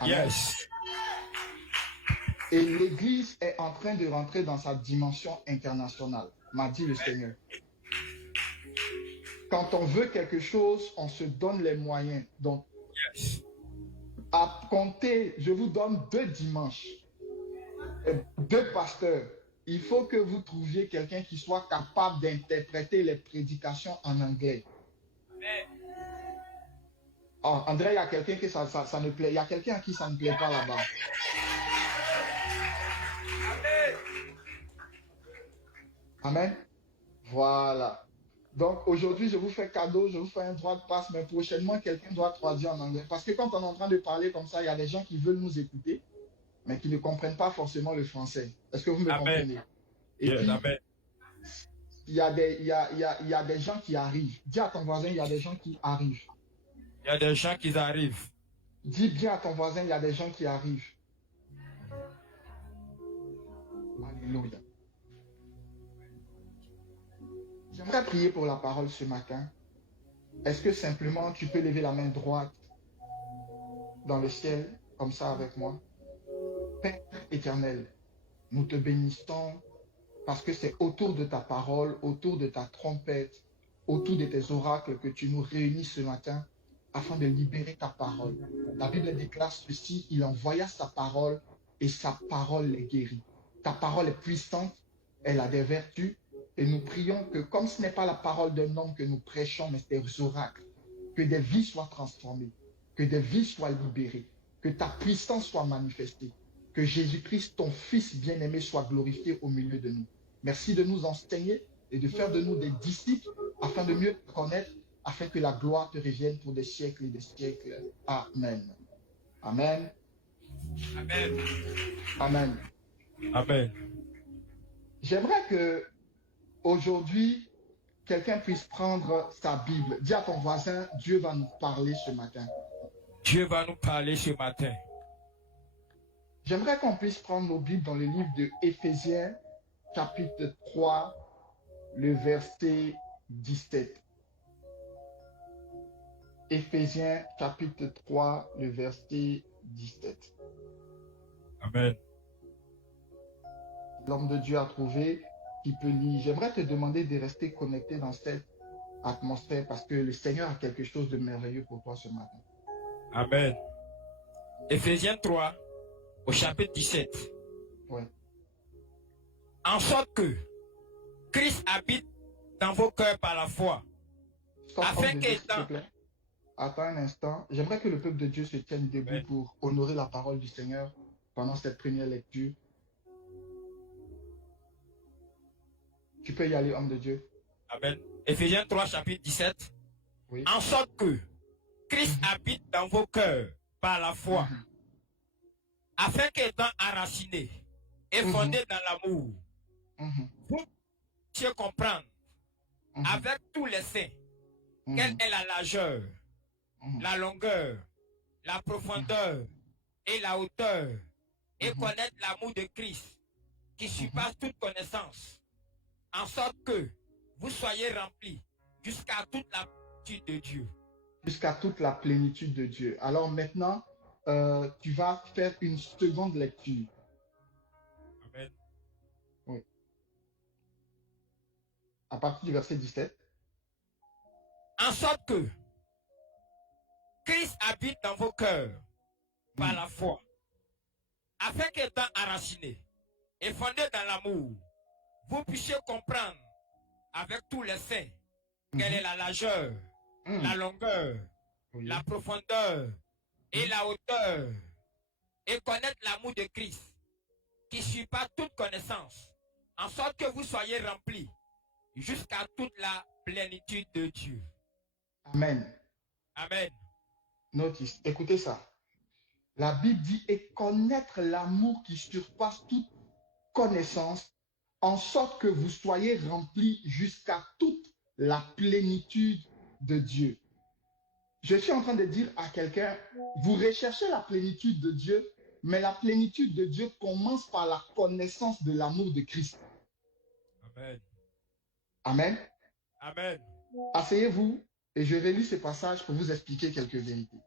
Amen. Yes. Et l'Église est en train de rentrer dans sa dimension internationale, m'a dit le Seigneur. Quand on veut quelque chose, on se donne les moyens. Donc, Yes. à compter, je vous donne 2 dimanches, 2 pasteurs. Il faut que vous trouviez quelqu'un qui soit capable d'interpréter les prédications en anglais. Oh, André, il y a quelqu'un qui ça ne plaît. Il y a quelqu'un à qui ça ne plaît pas là-bas. Amen. Voilà. Donc aujourd'hui, je vous fais cadeau, je vous fais un droit de passe, mais prochainement, quelqu'un doit traduire en anglais. Parce que quand on est en train de parler comme ça, il y a des gens qui veulent nous écouter, mais qui ne comprennent pas forcément le français. Est-ce que vous me Amen. comprenez? Et Yes. puis, Amen. il y a des gens qui arrivent. Dis à ton voisin, il y a des gens qui arrivent. Il y a des gens qui arrivent. Dis bien à ton voisin, il y a des gens qui arrivent. Alléluia. J'aimerais prier pour la parole ce matin. Est-ce que simplement tu peux lever la main droite dans le ciel, comme ça avec moi? Père éternel, nous te bénissons parce que c'est autour de ta parole, autour de ta trompette, autour de tes oracles que tu nous réunis ce matin afin de libérer ta parole. La Bible déclare ceci, il envoya sa parole et sa parole les guérit. Ta parole est puissante, elle a des vertus et nous prions que comme ce n'est pas la parole d'un homme que nous prêchons, mais c'est des oracles, que des vies soient transformées, que des vies soient libérées, que ta puissance soit manifestée, que Jésus-Christ, ton Fils bien-aimé, soit glorifié au milieu de nous. Merci de nous enseigner et de faire de nous des disciples afin de mieux te connaître, afin que la gloire te revienne pour des siècles et des siècles. Amen. Amen. Amen. Amen. Amen. J'aimerais que aujourd'hui, quelqu'un puisse prendre sa Bible. Dis à ton voisin, Dieu va nous parler ce matin. Dieu va nous parler ce matin. J'aimerais qu'on puisse prendre nos Bibles dans le livre de Éphésiens, chapitre 3, le verset 17. Éphésiens, chapitre 3, le verset 17. Amen. L'homme de Dieu a trouvé qui peut lire. J'aimerais te demander de rester connecté dans cette atmosphère parce que le Seigneur a quelque chose de merveilleux pour toi ce matin. Amen. Éphésiens 3, au chapitre 17. Ouais. En sorte que Christ habite dans vos cœurs par la foi. Stop, Afin homme de Dieu, s'il te qu'étant... plaît. Attends un instant. J'aimerais que le peuple de Dieu se tienne debout Amen. pour honorer la parole du Seigneur pendant cette première lecture. Tu peux y aller, homme de Dieu. Amen. Éphésiens 3, chapitre 17. Oui. En sorte que Christ habite dans vos cœurs par la foi. Afin qu'étant enraciné et fondé dans l'amour, vous puissiez comprendre avec tous les saints quelle est la largeur, la longueur, la profondeur et la hauteur, et connaître l'amour de Christ qui surpasse toute connaissance, en sorte que vous soyez remplis jusqu'à toute la plénitude de Dieu. Jusqu'à toute la plénitude de Dieu. Alors maintenant, tu vas faire une seconde lecture. Amen. Oui. À partir du verset 17. En sorte que Christ habite dans vos cœurs par la foi, afin qu'étant enraciné et fondé dans l'amour, vous puissiez comprendre avec tous les saints quelle est la largeur, la longueur, la profondeur et la hauteur, et connaître l'amour de Christ qui surpasse toute connaissance, en sorte que vous soyez remplis jusqu'à toute la plénitude de Dieu. Amen. Amen. Notice, écoutez ça. La Bible dit et connaître l'amour qui surpasse toute connaissance, en sorte que vous soyez remplis jusqu'à toute la plénitude de Dieu. Je suis en train de dire à quelqu'un, vous recherchez la plénitude de Dieu, mais la plénitude de Dieu commence par la connaissance de l'amour de Christ. Amen. Amen. Amen. Asseyez-vous et je relis ce passage pour vous expliquer quelques vérités.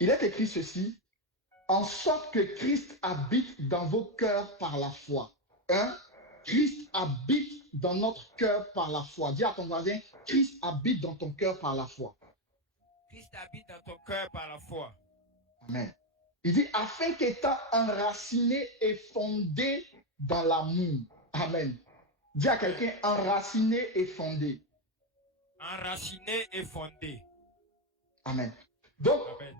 Il est écrit ceci, en sorte que Christ habite dans vos cœurs par la foi. Christ habite dans notre cœur par la foi. Dis à ton voisin, Christ habite dans ton cœur par la foi. Christ habite dans ton cœur par la foi. Amen. Il dit, afin qu'étant enraciné et fondé dans l'amour. Amen. Dis à quelqu'un, enraciné et fondé. Enraciné et fondé. Amen. Donc, Amen.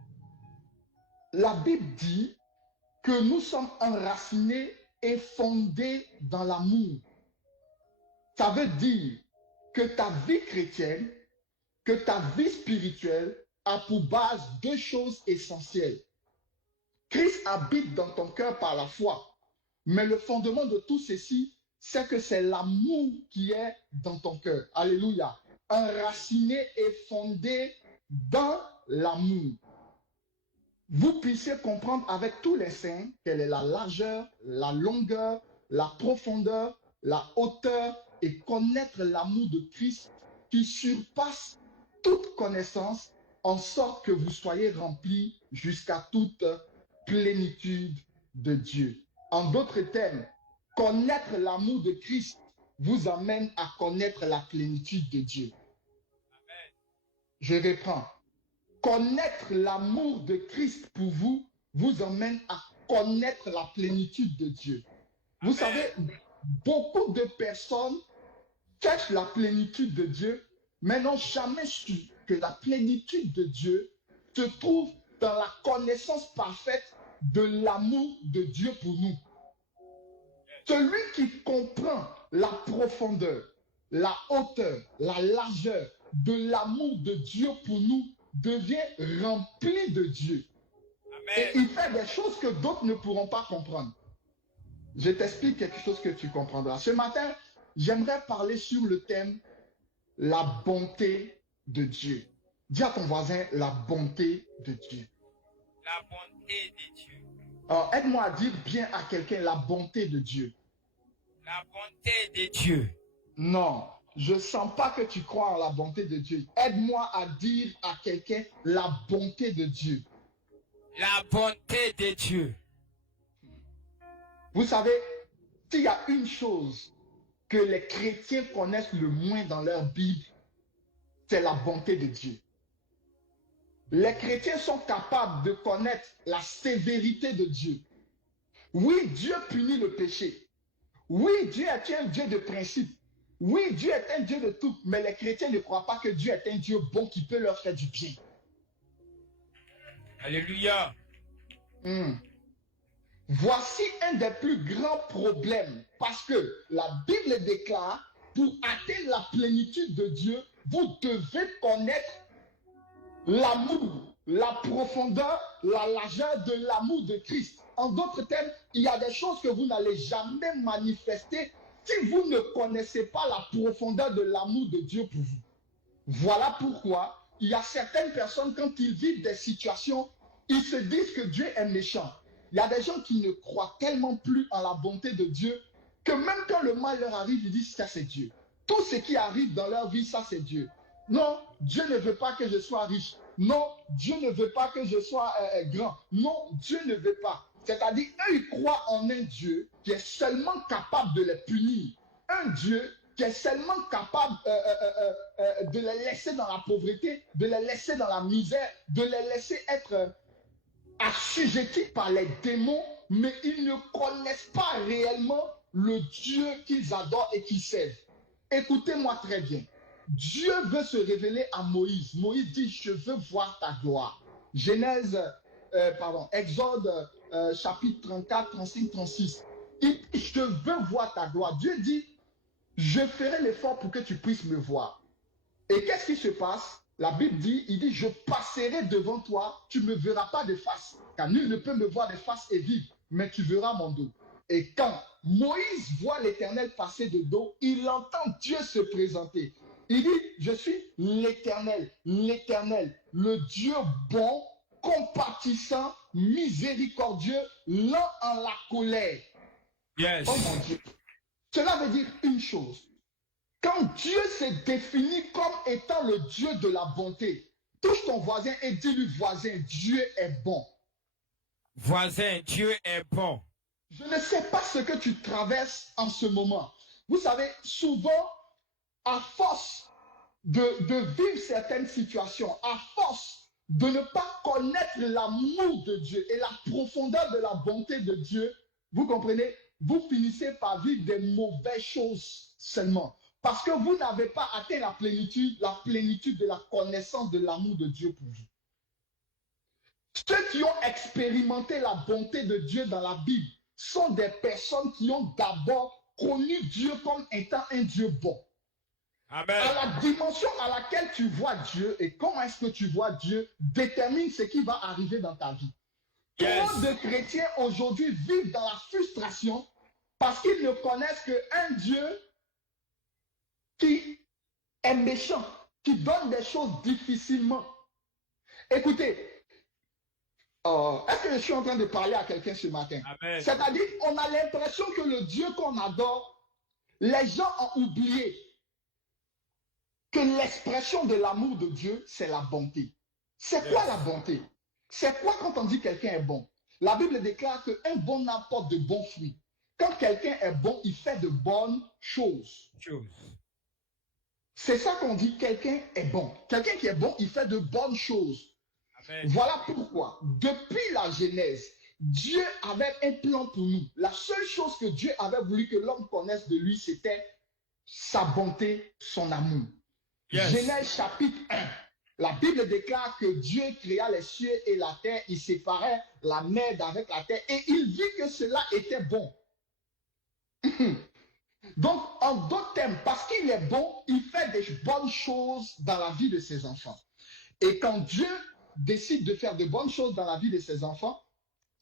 La Bible dit que nous sommes enracinés et fondés dans l'amour. Ça veut dire que ta vie chrétienne, que ta vie spirituelle a pour base deux choses essentielles. Christ habite dans ton cœur par la foi. Mais le fondement de tout ceci, c'est que c'est l'amour qui est dans ton cœur. Alléluia. Enraciné et fondé dans l'amour. Vous puissiez comprendre avec tous les saints quelle est la largeur, la longueur, la profondeur, la hauteur et connaître l'amour de Christ qui surpasse toute connaissance en sorte que vous soyez remplis jusqu'à toute plénitude de Dieu. En d'autres termes, connaître l'amour de Christ vous amène à connaître la plénitude de Dieu. Amen. Je reprends. Connaître l'amour de Christ pour vous vous amène à connaître la plénitude de Dieu. Vous savez, beaucoup de personnes cherchent la plénitude de Dieu, mais n'ont jamais su que la plénitude de Dieu se trouve dans la connaissance parfaite de l'amour de Dieu pour nous. Celui qui comprend la profondeur, la hauteur, la largeur de l'amour de Dieu pour nous devient rempli de Dieu. Amen. Et il fait des choses que d'autres ne pourront pas comprendre. Je t'explique quelque chose que tu comprendras. Ce matin, j'aimerais parler sur le thème la bonté de Dieu. Dis à ton voisin la bonté de Dieu. La bonté de Dieu. Alors, aide-moi à dire bien à quelqu'un la bonté de Dieu. La bonté de Dieu. Non, je ne sens pas que tu crois en la bonté de Dieu. Aide-moi à dire à quelqu'un la bonté de Dieu. La bonté de Dieu. Vous savez, s'il y a une chose que les chrétiens connaissent le moins dans leur Bible, c'est la bonté de Dieu. Les chrétiens sont capables de connaître la sévérité de Dieu. Oui, Dieu punit le péché. Oui, Dieu est un Dieu de principe. Oui, Dieu est un Dieu de tout. Mais les chrétiens ne croient pas que Dieu est un Dieu bon qui peut leur faire du bien. Alléluia. Voici un des plus grands problèmes. Parce que la Bible déclare, pour atteindre la plénitude de Dieu, vous devez connaître l'amour, la profondeur, la largeur de l'amour de Christ. En d'autres termes, il y a des choses que vous n'allez jamais manifester si vous ne connaissez pas la profondeur de l'amour de Dieu pour vous. Voilà pourquoi il y a certaines personnes, quand ils vivent des situations, ils se disent que Dieu est méchant. Il y a des gens qui ne croient tellement plus en la bonté de Dieu que même quand le mal leur arrive, ils disent ça c'est Dieu. Tout ce qui arrive dans leur vie, ça c'est Dieu. Non, Dieu ne veut pas que je sois riche. Non, Dieu ne veut pas que je sois grand. Non, Dieu ne veut pas. C'est-à-dire, eux, ils croient en un Dieu qui est seulement capable de les punir. Un Dieu qui est seulement capable de les laisser dans la pauvreté, de les laisser dans la misère, de les laisser être assujettis par les démons, mais ils ne connaissent pas réellement le Dieu qu'ils adorent et qu'ils servent. Écoutez-moi très bien. Dieu veut se révéler à Moïse. Moïse dit, je veux voir ta gloire. Exode chapitre 34, 35, 36. Il dit, je veux voir ta gloire. Dieu dit, je ferai l'effort pour que tu puisses me voir. Et qu'est-ce qui se passe? La Bible dit, il dit, je passerai devant toi, tu ne me verras pas de face, car nul ne peut me voir de face et vivre, mais tu verras mon dos. Et quand Moïse voit l'Éternel passer de dos, il entend Dieu se présenter. Il dit, je suis l'Éternel, le Dieu bon, compatissant, miséricordieux, lent en la colère. Yes. Oh mon Dieu. Cela veut dire une chose. Quand Dieu s'est défini comme étant le Dieu de la bonté, Touche ton voisin et dis-lui, voisin, Dieu est bon. Voisin, Dieu est bon. Je ne sais pas ce que tu traverses en ce moment. Vous savez, souvent, à force de vivre certaines situations, à force de ne pas connaître l'amour de Dieu et la profondeur de la bonté de Dieu, vous comprenez, vous finissez par vivre des mauvaises choses seulement. Parce que vous n'avez pas atteint la plénitude de la connaissance de l'amour de Dieu pour vous. Ceux qui ont expérimenté la bonté de Dieu dans la Bible sont des personnes qui ont d'abord connu Dieu comme étant un Dieu bon. Amen. À la dimension à laquelle tu vois Dieu et comment est-ce que tu vois Dieu détermine ce qui va arriver dans ta vie. Yes. Trop de chrétiens aujourd'hui vivent dans la frustration parce qu'ils ne connaissent qu'un Dieu qui est méchant, qui donne des choses difficilement. Écoutez, est-ce que je suis en train de parler à quelqu'un ce matin? C'est-à-dire, on a l'impression que le Dieu qu'on adore, les gens ont oublié que l'expression de l'amour de Dieu, c'est la bonté. C'est quoi la bonté? C'est quoi quand on dit quelqu'un est bon? La Bible déclare qu'un bon apporte de bons fruits. Quand quelqu'un est bon, il fait de bonnes choses. C'est ça qu'on dit, quelqu'un est bon. Quelqu'un qui est bon, il fait de bonnes choses. Amen. Voilà pourquoi, depuis la Genèse, Dieu avait un plan pour nous. La seule chose que Dieu avait voulu que l'homme connaisse de lui, c'était sa bonté, son amour. Yes. Genèse chapitre 1. La Bible déclare que Dieu créa les cieux et la terre, il séparait la mer d'avec la terre et il vit que cela était bon. Donc, en d'autres termes, parce qu'il est bon, il fait des bonnes choses dans la vie de ses enfants. Et quand Dieu décide de faire de bonnes choses dans la vie de ses enfants,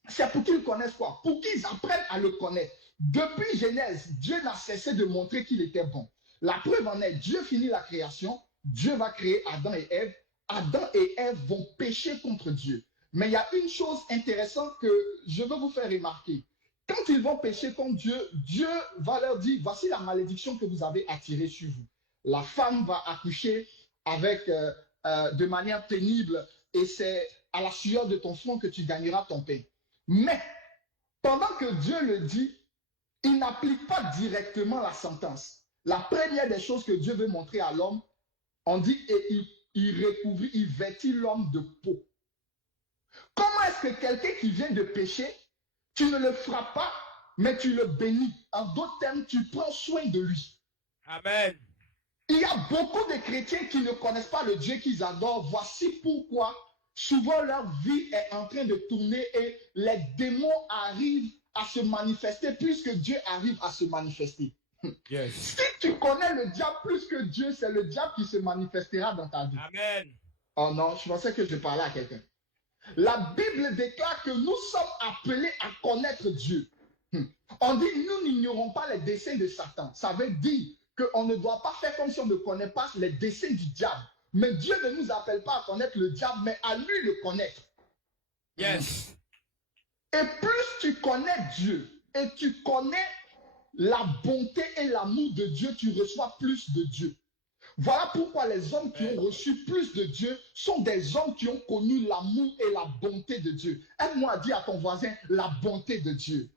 c'est pour qu'ils connaissent quoi? Pour qu'ils apprennent à le connaître. Depuis Genèse, Dieu n'a cessé de montrer qu'il était bon. La preuve en est, Dieu finit la création, Dieu va créer Adam et Ève. Adam et Ève vont pécher contre Dieu. Mais il y a une chose intéressante que je veux vous faire remarquer. Quand ils vont pécher contre Dieu, Dieu va leur dire, voici la malédiction que vous avez attirée sur vous. La femme va accoucher avec, de manière pénible et c'est à la sueur de ton front que tu gagneras ton pain. Mais, pendant que Dieu le dit, il n'applique pas directement la sentence. La première des choses que Dieu veut montrer à l'homme, on dit, et il vêtit l'homme de peau. Comment est-ce que quelqu'un qui vient de pécher, tu ne le frappes pas, mais tu le bénis? En d'autres termes, tu prends soin de lui. Amen. Il y a beaucoup de chrétiens qui ne connaissent pas le Dieu qu'ils adorent. Voici pourquoi souvent leur vie est en train de tourner et les démons arrivent à se manifester plus que Dieu arrive à se manifester. Yes. Si tu connais le diable plus que Dieu, c'est le diable qui se manifestera dans ta vie. Amen. Oh non, je pensais que je parlais à quelqu'un. La Bible déclare que nous sommes appelés à connaître Dieu. On dit, nous n'ignorons pas les desseins de Satan. Ça veut dire qu'on ne doit pas faire comme si on ne connaît pas les desseins du diable. Mais Dieu ne nous appelle pas à connaître le diable, mais à lui le connaître. Yes. Et plus tu connais Dieu et tu connais la bonté et l'amour de Dieu, tu reçois plus de Dieu. Voilà pourquoi les hommes qui ont reçu plus de Dieu sont des hommes qui ont connu l'amour et la bonté de Dieu. Aide-moi à dire à ton voisin la bonté de Dieu.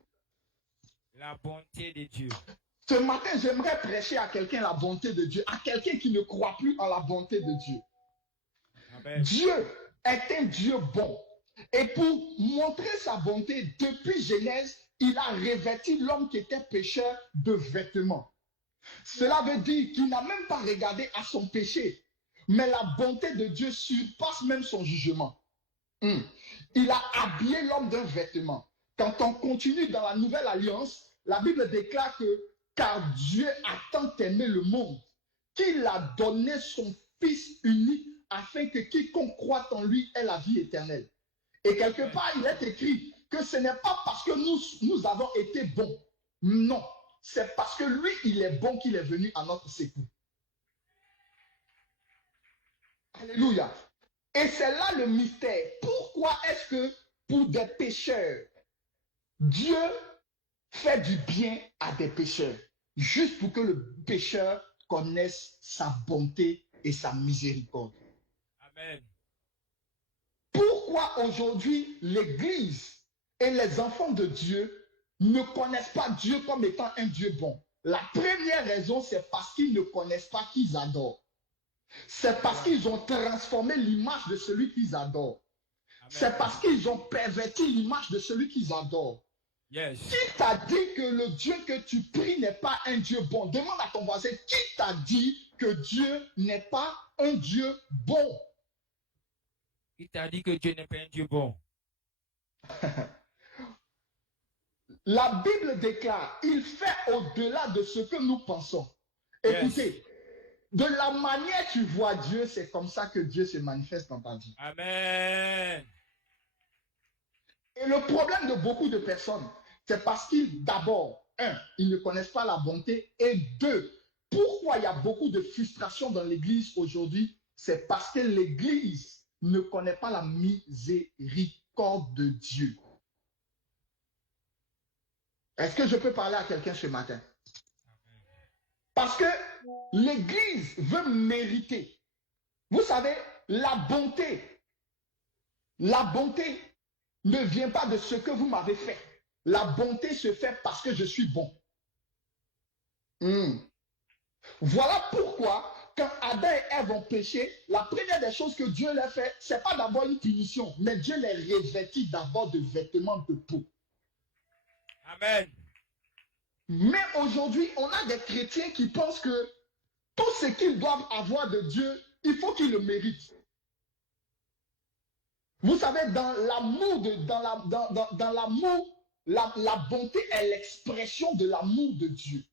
La bonté de Dieu. Ce matin, j'aimerais prêcher à quelqu'un la bonté de Dieu, à quelqu'un qui ne croit plus en la bonté de Dieu. Amen. Dieu est un Dieu bon. Et pour montrer sa bonté, depuis Genèse, il a revêti l'homme qui était pécheur de vêtements. Cela veut dire qu'il n'a même pas regardé à son péché. Mais la bonté de Dieu surpasse même son jugement. Il a habillé l'homme d'un vêtement. Quand on continue dans la nouvelle alliance, la Bible déclare que car Dieu a tant aimé le monde qu'il a donné son Fils unique afin que quiconque croit en lui ait la vie éternelle. Et quelque part, il est écrit que ce n'est pas parce que nous avons été bons. Non, c'est parce que lui, il est bon qu'il est venu à notre secours. Alléluia. Et c'est là le mystère. Pourquoi est-ce que pour des pécheurs, Dieu fait du bien à des pécheurs? Juste pour que le pécheur connaisse sa bonté et sa miséricorde. Amen. pourquoi aujourd'hui l'Église et les enfants de Dieu ne connaissent pas Dieu comme étant un Dieu bon? La première raison, c'est parce qu'ils ne connaissent pas qui ils adorent. C'est parce qu'ils ont transformé l'image de celui qu'ils adorent. C'est parce qu'ils ont perverti l'image de celui qu'ils adorent. Yes. Qui t'a dit que le Dieu que tu pries n'est pas un Dieu bon? Demande à ton voisin, qui t'a dit que Dieu n'est pas un Dieu bon? Qui t'a dit que Dieu n'est pas un Dieu bon? La Bible déclare, il fait au-delà de ce que nous pensons. Écoutez, de la manière tu vois Dieu, c'est comme ça que Dieu se manifeste dans ta vie. Amen. Et le problème de beaucoup de personnes, c'est parce qu'ils, d'abord, ils ne connaissent pas la bonté, et deux, pourquoi il y a beaucoup de frustration dans l'Église aujourd'hui? C'est parce que l'Église ne connaît pas la miséricorde de Dieu. Est-ce que je peux parler à quelqu'un ce matin? Parce que l'Église veut mériter. Vous savez, la bonté ne vient pas de ce que vous m'avez fait. La bonté se fait parce que je suis bon. Voilà pourquoi, quand Adam et Ève ont péché, la première des choses que Dieu leur fait, ce n'est pas d'avoir une punition, mais Dieu les revêtit d'abord de vêtements de peau. Amen. Mais aujourd'hui, on a des chrétiens qui pensent que tout ce qu'ils doivent avoir de Dieu, il faut qu'ils le méritent. Vous savez, dans l'amour, la bonté est l'expression de l'amour de Dieu.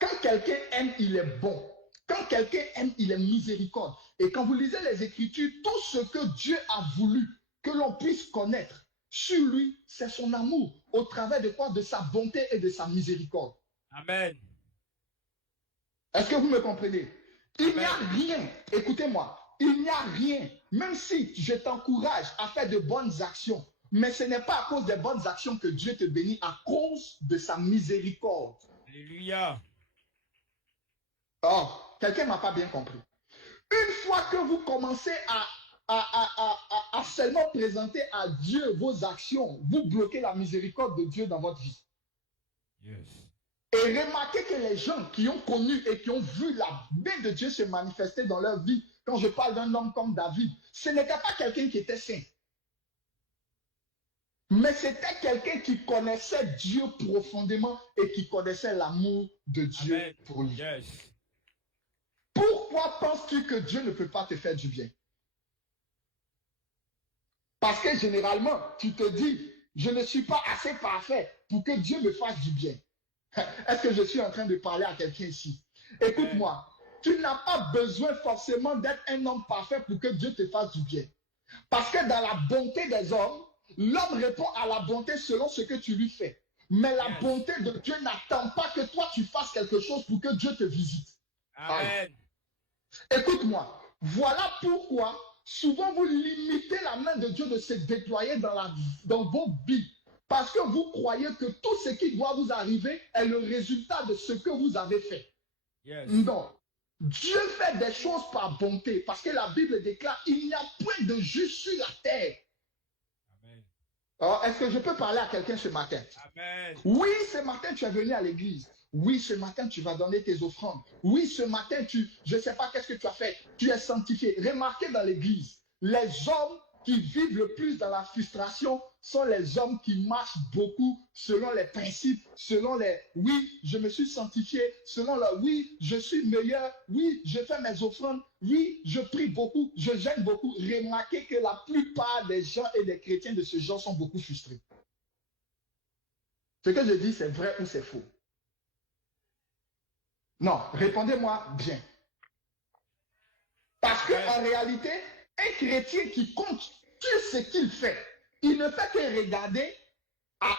Quand quelqu'un aime, il est bon. Quand quelqu'un aime, il est miséricorde. Et quand vous lisez les Écritures, tout ce que Dieu a voulu que l'on puisse connaître sur lui, c'est son amour. Au travers de quoi? De sa bonté et de sa miséricorde. Amen. Est-ce que vous me comprenez? Il n'y a rien, écoutez-moi, il n'y a rien, même si je t'encourage à faire de bonnes actions, mais ce n'est pas à cause des bonnes actions que Dieu te bénit, à cause de sa miséricorde. Alléluia. Oh, quelqu'un ne m'a pas bien compris. Une fois que vous commencez à seulement présenter à Dieu vos actions, vous bloquez la miséricorde de Dieu dans votre vie. Yes. Et remarquez que les gens qui ont connu et qui ont vu la main de Dieu se manifester dans leur vie, quand je parle d'un homme comme David, ce n'était pas quelqu'un qui était saint. Mais c'était quelqu'un qui connaissait Dieu profondément et qui connaissait l'amour de Dieu. Amen. Pour lui. Yes. Pourquoi penses-tu que Dieu ne peut pas te faire du bien? Parce que généralement, tu te dis, je ne suis pas assez parfait pour que Dieu me fasse du bien. Est-ce que je suis en train de parler à quelqu'un ici? Écoute-moi, tu n'as pas besoin forcément d'être un homme parfait pour que Dieu te fasse du bien. Parce que dans la bonté des hommes, l'homme répond à la bonté selon ce que tu lui fais. Mais la bonté de Dieu n'attend pas que toi tu fasses quelque chose pour que Dieu te visite. Amen. Écoute-moi, voilà pourquoi souvent vous limitez la main de Dieu de se déployer dans vos vies. Parce que vous croyez que tout ce qui doit vous arriver est le résultat de ce que vous avez fait. Yes. Non. Dieu fait des choses par bonté. Parce que la Bible déclare, il n'y a point de juste sur la terre. Amen. Alors, est-ce que je peux parler à quelqu'un ce matin? Amen. Oui, ce matin, tu es venu à l'église. Oui, ce matin, tu vas donner tes offrandes. Oui, ce matin, je ne sais pas qu'est-ce que tu as fait. Tu es sanctifié. Remarquez dans l'église, les hommes qui vivent le plus dans la frustration sont les hommes qui marchent beaucoup selon les principes, selon les « oui, je me suis sanctifié », selon le « oui, je suis meilleur »,« oui, je fais mes offrandes »,« oui, je prie beaucoup, je gêne beaucoup ». Remarquez que la plupart des gens et des chrétiens de ce genre sont beaucoup frustrés. Ce que je dis, c'est vrai ou c'est faux? Non, répondez-moi bien. Parce qu'en réalité, un chrétien qui compte sur ce qu'il fait, il ne fait que regarder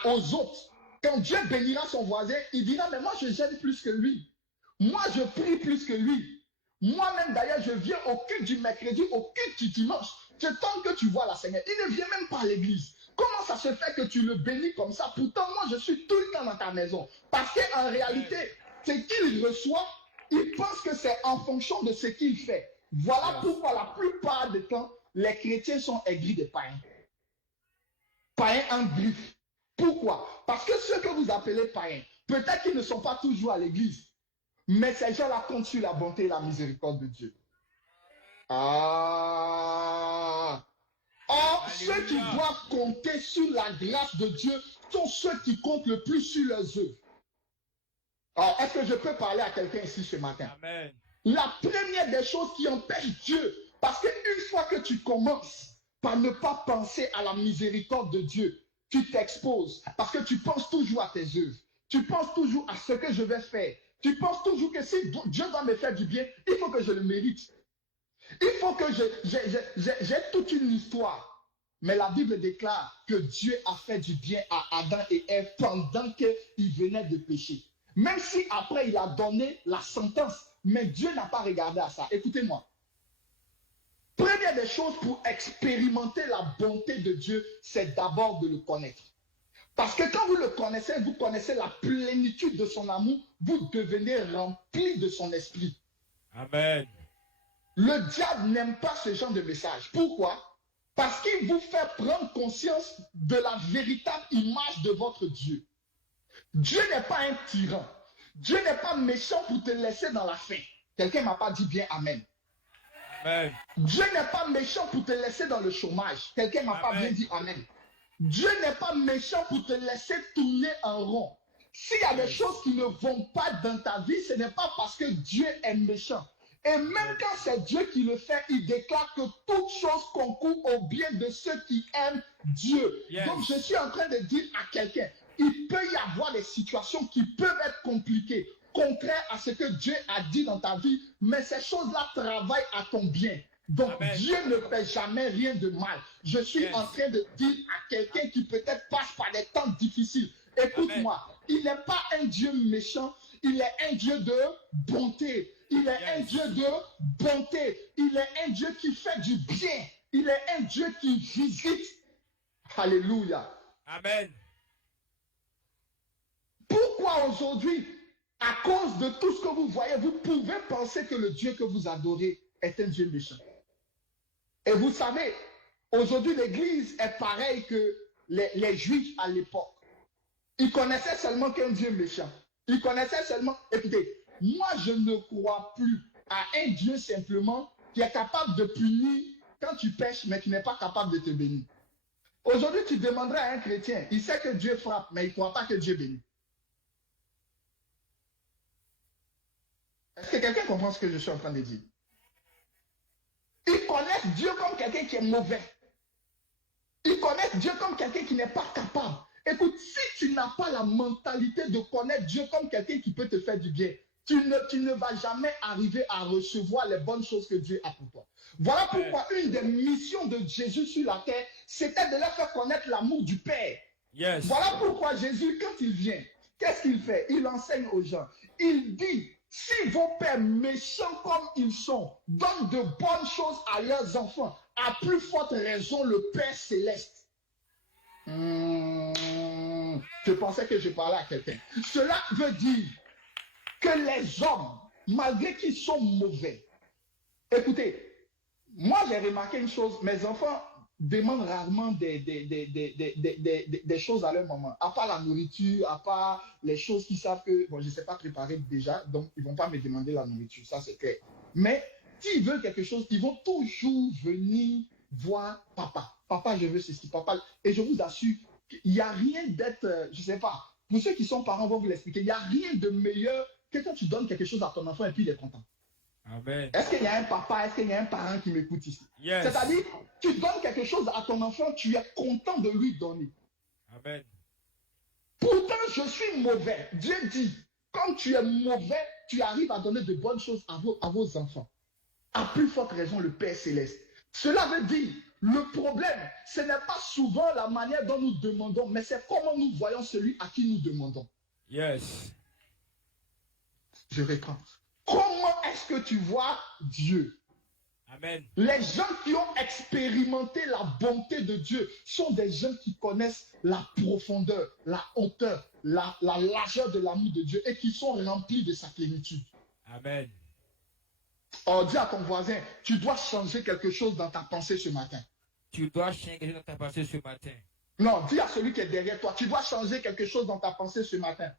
aux autres. Quand Dieu bénira son voisin, il dira, mais moi je gêne plus que lui. Moi je prie plus que lui. Moi-même d'ailleurs, je viens au culte du mercredi, au culte du dimanche. C'est tant que tu vois la Seigneur. Il ne vient même pas à l'église. Comment ça se fait que tu le bénis comme ça? Pourtant, moi je suis tout le temps dans ta maison. Parce qu'en réalité, ce qu'il reçoit, il pense que c'est en fonction de ce qu'il fait. Voilà pourquoi la plupart du temps, les chrétiens sont aigris des païens. païens en griffe. Pourquoi? Parce que ceux que vous appelez païens, peut-être qu'ils ne sont pas toujours à l'église, mais ces gens-là comptent sur la bonté et la miséricorde de Dieu. Ah! Or, ceux qui doivent compter sur la grâce de Dieu sont ceux qui comptent le plus sur leurs œuvres. Alors, est-ce que je peux parler à quelqu'un ici ce matin? Amen. La première des choses qui empêche Dieu, parce qu'une fois que tu commences par ne pas penser à la miséricorde de Dieu, tu t'exposes, parce que tu penses toujours à tes œuvres, tu penses toujours à ce que je vais faire, tu penses toujours que si Dieu doit me faire du bien, il faut que je le mérite. Il faut que j'ai toute une histoire. Mais la Bible déclare que Dieu a fait du bien à Adam et Ève pendant qu'ils venaient de pécher. Même si après il a donné la sentence, mais Dieu n'a pas regardé à ça. Écoutez-moi. Première des choses pour expérimenter la bonté de Dieu, c'est d'abord de le connaître. Parce que quand vous le connaissez, vous connaissez la plénitude de son amour, vous devenez rempli de son esprit. Amen. Le diable n'aime pas ce genre de message. Pourquoi? Parce qu'il vous fait prendre conscience de la véritable image de votre Dieu. Dieu n'est pas un tyran. Dieu n'est pas méchant pour te laisser dans la faim. Quelqu'un ne m'a pas dit bien Amen. Amen. Dieu n'est pas méchant pour te laisser dans le chômage. Quelqu'un ne m'a pas bien dit Amen. Dieu n'est pas méchant pour te laisser tourner en rond. S'il y a des choses qui ne vont pas dans ta vie, ce n'est pas parce que Dieu est méchant. Et même quand c'est Dieu qui le fait, il déclare que toute chose concourt au bien de ceux qui aiment Dieu. Yes. Donc je suis en train de dire à quelqu'un, il peut y avoir des situations qui peuvent être compliquées, contraires à ce que Dieu a dit dans ta vie, mais ces choses-là travaillent à ton bien. Donc Amen. Dieu ne fait jamais rien de mal. Je suis en train de dire à quelqu'un qui peut-être passe par des temps difficiles, écoute-moi, il n'est pas un Dieu méchant, il est un Dieu de bonté. Il est un Dieu de bonté. Il est un Dieu qui fait du bien. Il est un Dieu qui visite. Alléluia. Amen. Pourquoi aujourd'hui, à cause de tout ce que vous voyez, vous pouvez penser que le Dieu que vous adorez est un Dieu méchant? Et vous savez, aujourd'hui, l'Église est pareille que les Juifs à l'époque. Ils connaissaient seulement qu'un Dieu méchant. Ils connaissaient seulement... Écoutez, moi, je ne crois plus à un Dieu simplement qui est capable de punir quand tu pèches, mais qui n'est pas capable de te bénir. Aujourd'hui, tu demanderais à un chrétien, il sait que Dieu frappe, mais il ne croit pas que Dieu bénit. Est-ce que quelqu'un comprend ce que je suis en train de dire? Ils connaissent Dieu comme quelqu'un qui est mauvais. Ils connaissent Dieu comme quelqu'un qui n'est pas capable. Écoute, si tu n'as pas la mentalité de connaître Dieu comme quelqu'un qui peut te faire du bien, tu ne vas jamais arriver à recevoir les bonnes choses que Dieu a pour toi. Voilà pourquoi une des missions de Jésus sur la terre, c'était de leur faire connaître l'amour du Père. Yes. Voilà pourquoi Jésus, quand il vient, qu'est-ce qu'il fait? Il enseigne aux gens. Il dit, si vos pères méchants comme ils sont, donnent de bonnes choses à leurs enfants, à plus forte raison le Père céleste. Je pensais que je parlais à quelqu'un. Cela veut dire que les hommes, malgré qu'ils sont mauvais, écoutez, moi j'ai remarqué une chose, mes enfants demandent rarement des choses à leur maman, à part la nourriture, à part les choses qu'ils savent que, bon, je ne sais pas préparer déjà, donc ils ne vont pas me demander la nourriture, ça c'est clair. Mais s'ils veulent quelque chose, ils vont toujours venir voir papa. Papa, je veux ceci, papa. Et je vous assure, il n'y a rien d'être, je ne sais pas, pour ceux qui sont parents vont vous l'expliquer, il n'y a rien de meilleur que quand tu donnes quelque chose à ton enfant et puis il est content. Amen. Est-ce qu'il y a un papa, est-ce qu'il y a un parent qui m'écoute ici? Yes. C'est-à-dire, tu donnes quelque chose à ton enfant, tu es content de lui donner. Amen. Pourtant, je suis mauvais. Dieu dit, comme tu es mauvais, tu arrives à donner de bonnes choses à vos enfants. À plus forte raison, le Père Céleste. Cela veut dire, le problème, ce n'est pas souvent la manière dont nous demandons, mais c'est comment nous voyons celui à qui nous demandons. Yes. Je reprends. Comment est-ce que tu vois Dieu? Amen. Les gens qui ont expérimenté la bonté de Dieu sont des gens qui connaissent la profondeur, la hauteur, la largeur de l'amour de Dieu et qui sont remplis de sa plénitude. Amen. Oh, dis à ton voisin, tu dois changer quelque chose dans ta pensée ce matin. Tu dois changer quelque chose dans ta pensée ce matin. Non, dis à celui qui est derrière toi, tu dois changer quelque chose dans ta pensée ce matin.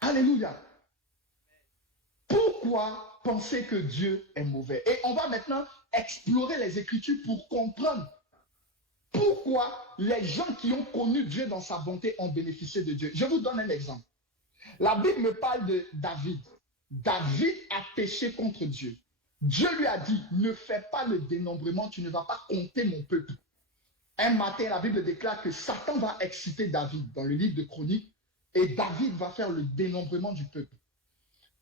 Alléluia. Pourquoi penser que Dieu est mauvais? Et on va maintenant explorer les Écritures pour comprendre pourquoi les gens qui ont connu Dieu dans sa bonté ont bénéficié de Dieu. Je vous donne un exemple. La Bible me parle de David. David a péché contre Dieu. Dieu lui a dit, ne fais pas le dénombrement, tu ne vas pas compter mon peuple. Un matin, la Bible déclare que Satan va exciter David dans le livre de Chroniques et David va faire le dénombrement du peuple.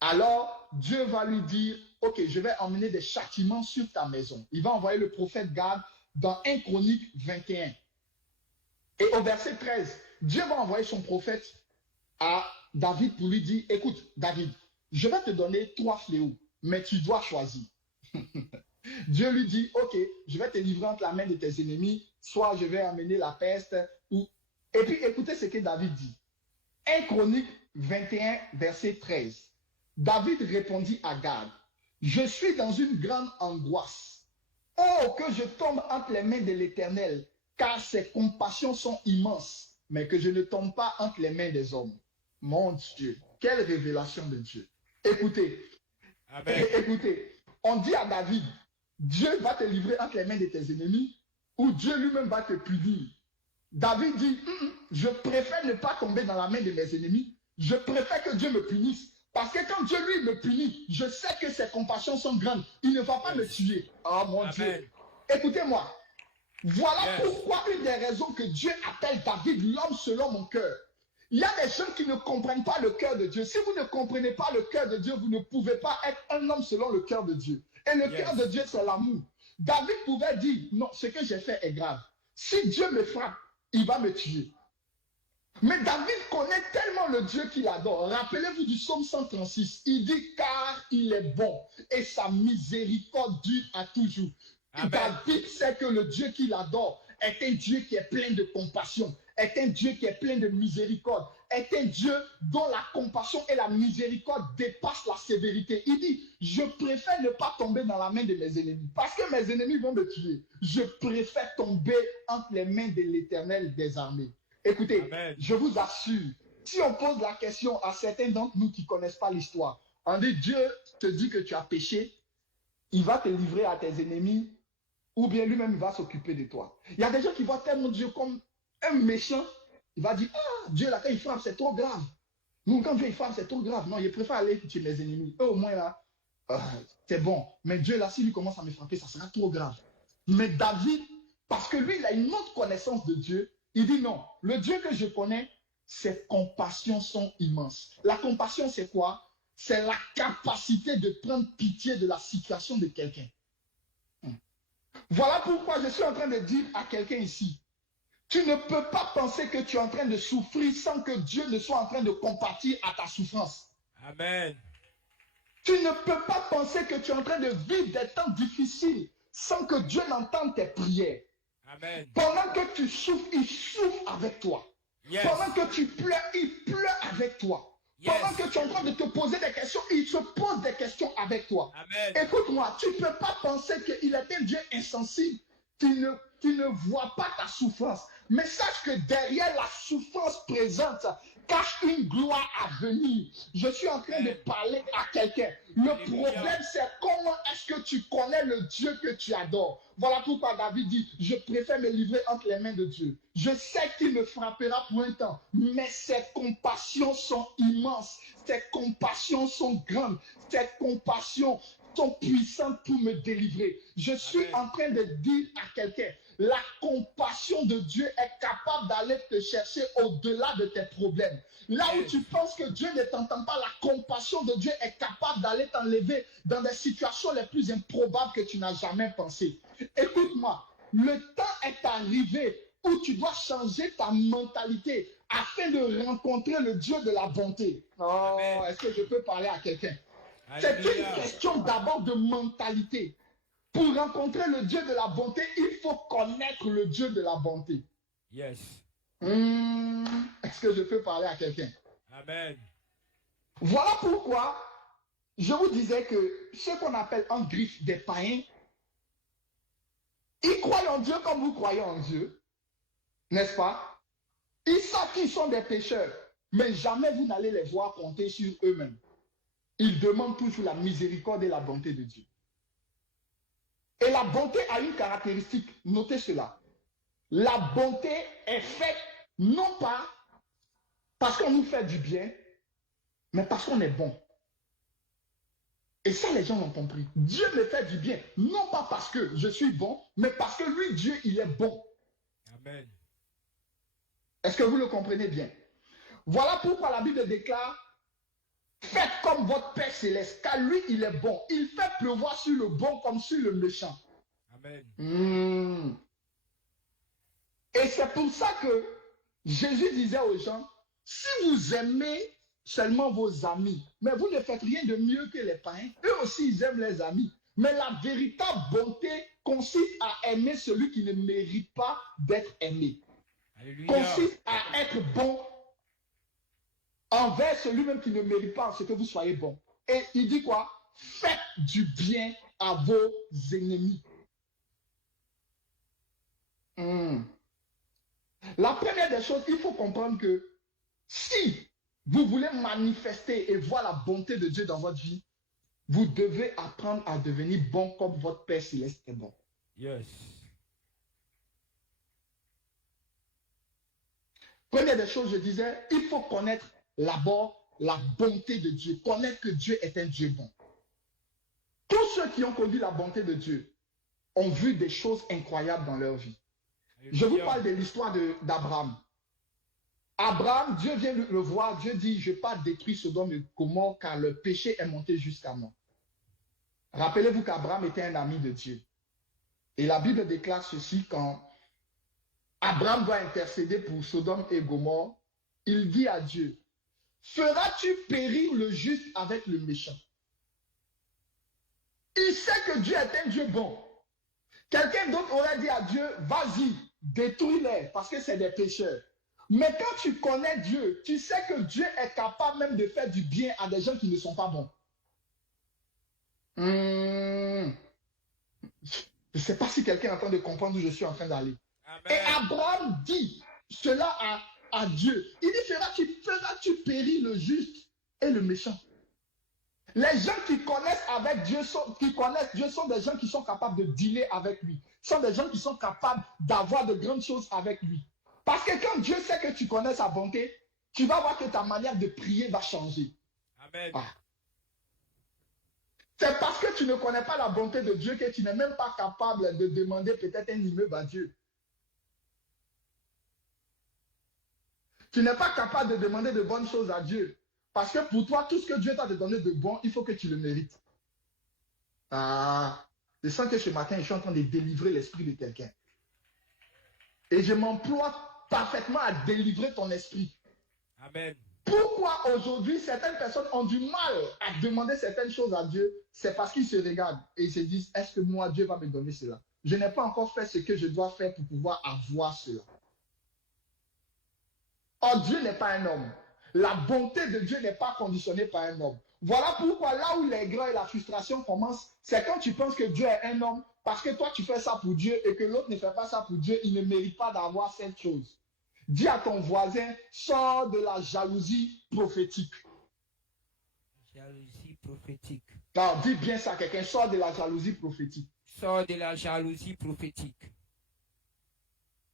Alors, Dieu va lui dire, ok, je vais emmener des châtiments sur ta maison. Il va envoyer le prophète Gad dans 1 Chronique 21. Et au verset 13, Dieu va envoyer son prophète à David pour lui dire, écoute, David, je vais te donner 3 fléaux, mais tu dois choisir. Dieu lui dit, ok, je vais te livrer entre la main de tes ennemis, soit je vais amener la peste, ou... Et puis écoutez ce que David dit. 1 Chronique 21, verset 13. David répondit à Gad, je suis dans une grande angoisse. Oh, que je tombe entre les mains de l'Éternel, car ses compassions sont immenses, mais que je ne tombe pas entre les mains des hommes. Mon Dieu, quelle révélation de Dieu. Écoutez, écoutez, on dit à David, Dieu va te livrer entre les mains de tes ennemis, ou Dieu lui-même va te punir. David dit, je préfère ne pas tomber dans la main de mes ennemis, je préfère que Dieu me punisse. Parce que quand Dieu lui me punit, je sais que ses compassions sont grandes. Il ne va pas me tuer. Oh mon Dieu. Écoutez-moi. Voilà pourquoi une des raisons que Dieu appelle David l'homme selon mon cœur. Il y a des gens qui ne comprennent pas le cœur de Dieu. Si vous ne comprenez pas le cœur de Dieu, vous ne pouvez pas être un homme selon le cœur de Dieu. Et le cœur de Dieu, c'est l'amour. David pouvait dire, non, ce que j'ai fait est grave. Si Dieu me frappe, il va me tuer. Mais David connaît tellement le Dieu qu'il adore. Rappelez-vous du psaume 136. Il dit, car il est bon et sa miséricorde dure à toujours. Amen. David sait que le Dieu qu'il adore est un Dieu qui est plein de compassion, est un Dieu qui est plein de miséricorde, est un Dieu dont la compassion et la miséricorde dépassent la sévérité. Il dit, je préfère ne pas tomber dans la main de mes ennemis, parce que mes ennemis vont me tuer. Je préfère tomber entre les mains de l'Éternel des armées. Écoutez, amen. Je vous assure, si on pose la question à certains d'entre nous qui ne connaissent pas l'histoire, on dit Dieu te dit que tu as péché, il va te livrer à tes ennemis, ou bien lui-même va s'occuper de toi. Il y a des gens qui voient tellement Dieu comme un méchant, il va dire, ah, Dieu là, quand il frappe, c'est trop grave. Nous, quand Dieu il frappe, c'est trop grave. Non, il préfère aller tuer mes ennemis. Eux, au moins là, c'est bon. Mais Dieu là, s'il lui commence à me frapper, ça sera trop grave. Mais David, parce que lui, il a une autre connaissance de Dieu, il dit non, le Dieu que je connais, ses compassions sont immenses. La compassion, c'est quoi? C'est la capacité de prendre pitié de la situation de quelqu'un. Voilà pourquoi je suis en train de dire à quelqu'un ici, tu ne peux pas penser que tu es en train de souffrir sans que Dieu ne soit en train de compatir à ta souffrance. Amen. Tu ne peux pas penser que tu es en train de vivre des temps difficiles sans que Dieu n'entende tes prières. Amen. Pendant que tu souffres, il souffre avec toi. Yes. Pendant que tu pleures, il pleure avec toi. Yes. Pendant que tu es en train de te poser des questions, il se pose des questions avec toi. Écoute-moi, tu ne peux pas penser qu'il est un Dieu insensible qui ne voit pas ta souffrance. Mais sache que derrière la souffrance présente, cache une gloire à venir. Je suis en train de parler à quelqu'un. Le problème, c'est comment est-ce que tu connais le Dieu que tu adores. Voilà pourquoi David dit, je préfère me livrer entre les mains de Dieu. Je sais qu'il me frappera pour un temps, mais ses compassions sont immenses. Ses compassions sont grandes. Ses compassions sont puissantes pour me délivrer. Je suis en train de dire à quelqu'un, la compassion de Dieu est capable d'aller te chercher au-delà de tes problèmes. Là où tu penses que Dieu ne t'entend pas, la compassion de Dieu est capable d'aller t'enlever dans des situations les plus improbables que tu n'as jamais pensé. Écoute-moi, le temps est arrivé où tu dois changer ta mentalité afin de rencontrer le Dieu de la bonté. Oh, est-ce que je peux parler à quelqu'un? C'est une question d'abord de mentalité. Pour rencontrer le Dieu de la bonté, il faut connaître le Dieu de la bonté. Yes. Est-ce que je peux parler à quelqu'un? Amen. Voilà pourquoi je vous disais que ce qu'on appelle en griffe des païens, Ils croient en Dieu comme vous croyez en Dieu, n'est-ce pas? Ils savent qu'ils sont des pécheurs, mais jamais vous n'allez les voir compter sur eux-mêmes. Ils demandent toujours la miséricorde et la bonté de Dieu. Et la bonté a une caractéristique, notez cela. La bonté est faite non pas parce qu'on nous fait du bien, mais parce qu'on est bon. Et ça, les gens l'ont compris. Dieu me fait du bien, non pas parce que je suis bon, mais parce que lui, Dieu, il est bon. Amen. Est-ce que vous le comprenez bien? Voilà pourquoi la Bible déclare, faites comme votre Père céleste, car lui, il est bon. Il fait pleuvoir sur le bon comme sur le méchant. Amen. Et c'est pour ça que Jésus disait aux gens, si vous aimez seulement vos amis, mais vous ne faites rien de mieux que les païens, eux aussi ils aiment les amis. Mais la véritable bonté consiste à aimer celui qui ne mérite pas d'être aimé. Alléluia. Consiste à être bon envers celui-même qui ne mérite pas ce que vous soyez bon. Et il dit quoi? Faites du bien à vos ennemis. La première des choses, il faut comprendre que si vous voulez manifester et voir la bonté de Dieu dans votre vie, vous devez apprendre à devenir bon comme votre Père céleste est bon. Yes. Première des choses, je disais, il faut connaître d'abord la bonté de Dieu, connaître que Dieu est un Dieu bon. Tous ceux qui ont connu la bonté de Dieu ont vu des choses incroyables dans leur vie. Je vous parle de l'histoire d'Abraham. Abraham, Dieu vient le voir, Dieu dit, je ne vais pas détruire Sodome et Gomorrhe car le péché est monté jusqu'à moi. Rappelez-vous qu'Abraham était un ami de Dieu. Et la Bible déclare ceci quand Abraham doit intercéder pour Sodome et Gomorrhe, il dit à Dieu, feras-tu périr le juste avec le méchant? Il sait que Dieu est un Dieu bon. Quelqu'un d'autre aurait dit à Dieu, vas-y, détruis-les parce que c'est des pécheurs. Mais quand tu connais Dieu, tu sais que Dieu est capable même de faire du bien à des gens qui ne sont pas bons. Je ne sais pas si quelqu'un est en train de comprendre où je suis en train d'aller. Et Abraham dit cela à Dieu. Il dit, feras-tu périr le juste et le méchant? Les gens qui connaissent avec Dieu, qui connaissent Dieu sont des gens qui sont capables de dealer avec lui. Sont des gens qui sont capables d'avoir de grandes choses avec lui. Parce que quand Dieu sait que tu connais sa bonté, tu vas voir que ta manière de prier va changer. Amen. C'est parce que tu ne connais pas la bonté de Dieu que tu n'es même pas capable de demander peut-être un immeuble à Dieu. Tu n'es pas capable de demander de bonnes choses à Dieu. Parce que pour toi, tout ce que Dieu t'a donné de bon, il faut que tu le mérites. Je sens que ce matin, je suis en train de délivrer l'esprit de quelqu'un. Et je m'emploie parfaitement à délivrer ton esprit. Amen. Pourquoi aujourd'hui certaines personnes ont du mal à demander certaines choses à Dieu? C'est parce qu'ils se regardent et ils se disent, est-ce que moi, Dieu va me donner cela? Je n'ai pas encore fait ce que je dois faire pour pouvoir avoir cela. Or, Dieu n'est pas un homme. La bonté de Dieu n'est pas conditionnée par un homme. Voilà pourquoi là où les grains et la frustration commencent, c'est quand tu penses que Dieu est un homme, parce que toi tu fais ça pour Dieu et que l'autre ne fait pas ça pour Dieu, il ne mérite pas d'avoir cette chose. Dis à ton voisin, sors de la jalousie prophétique. Jalousie prophétique. Non, dis bien ça à quelqu'un, sors de la jalousie prophétique. Sors de la jalousie prophétique.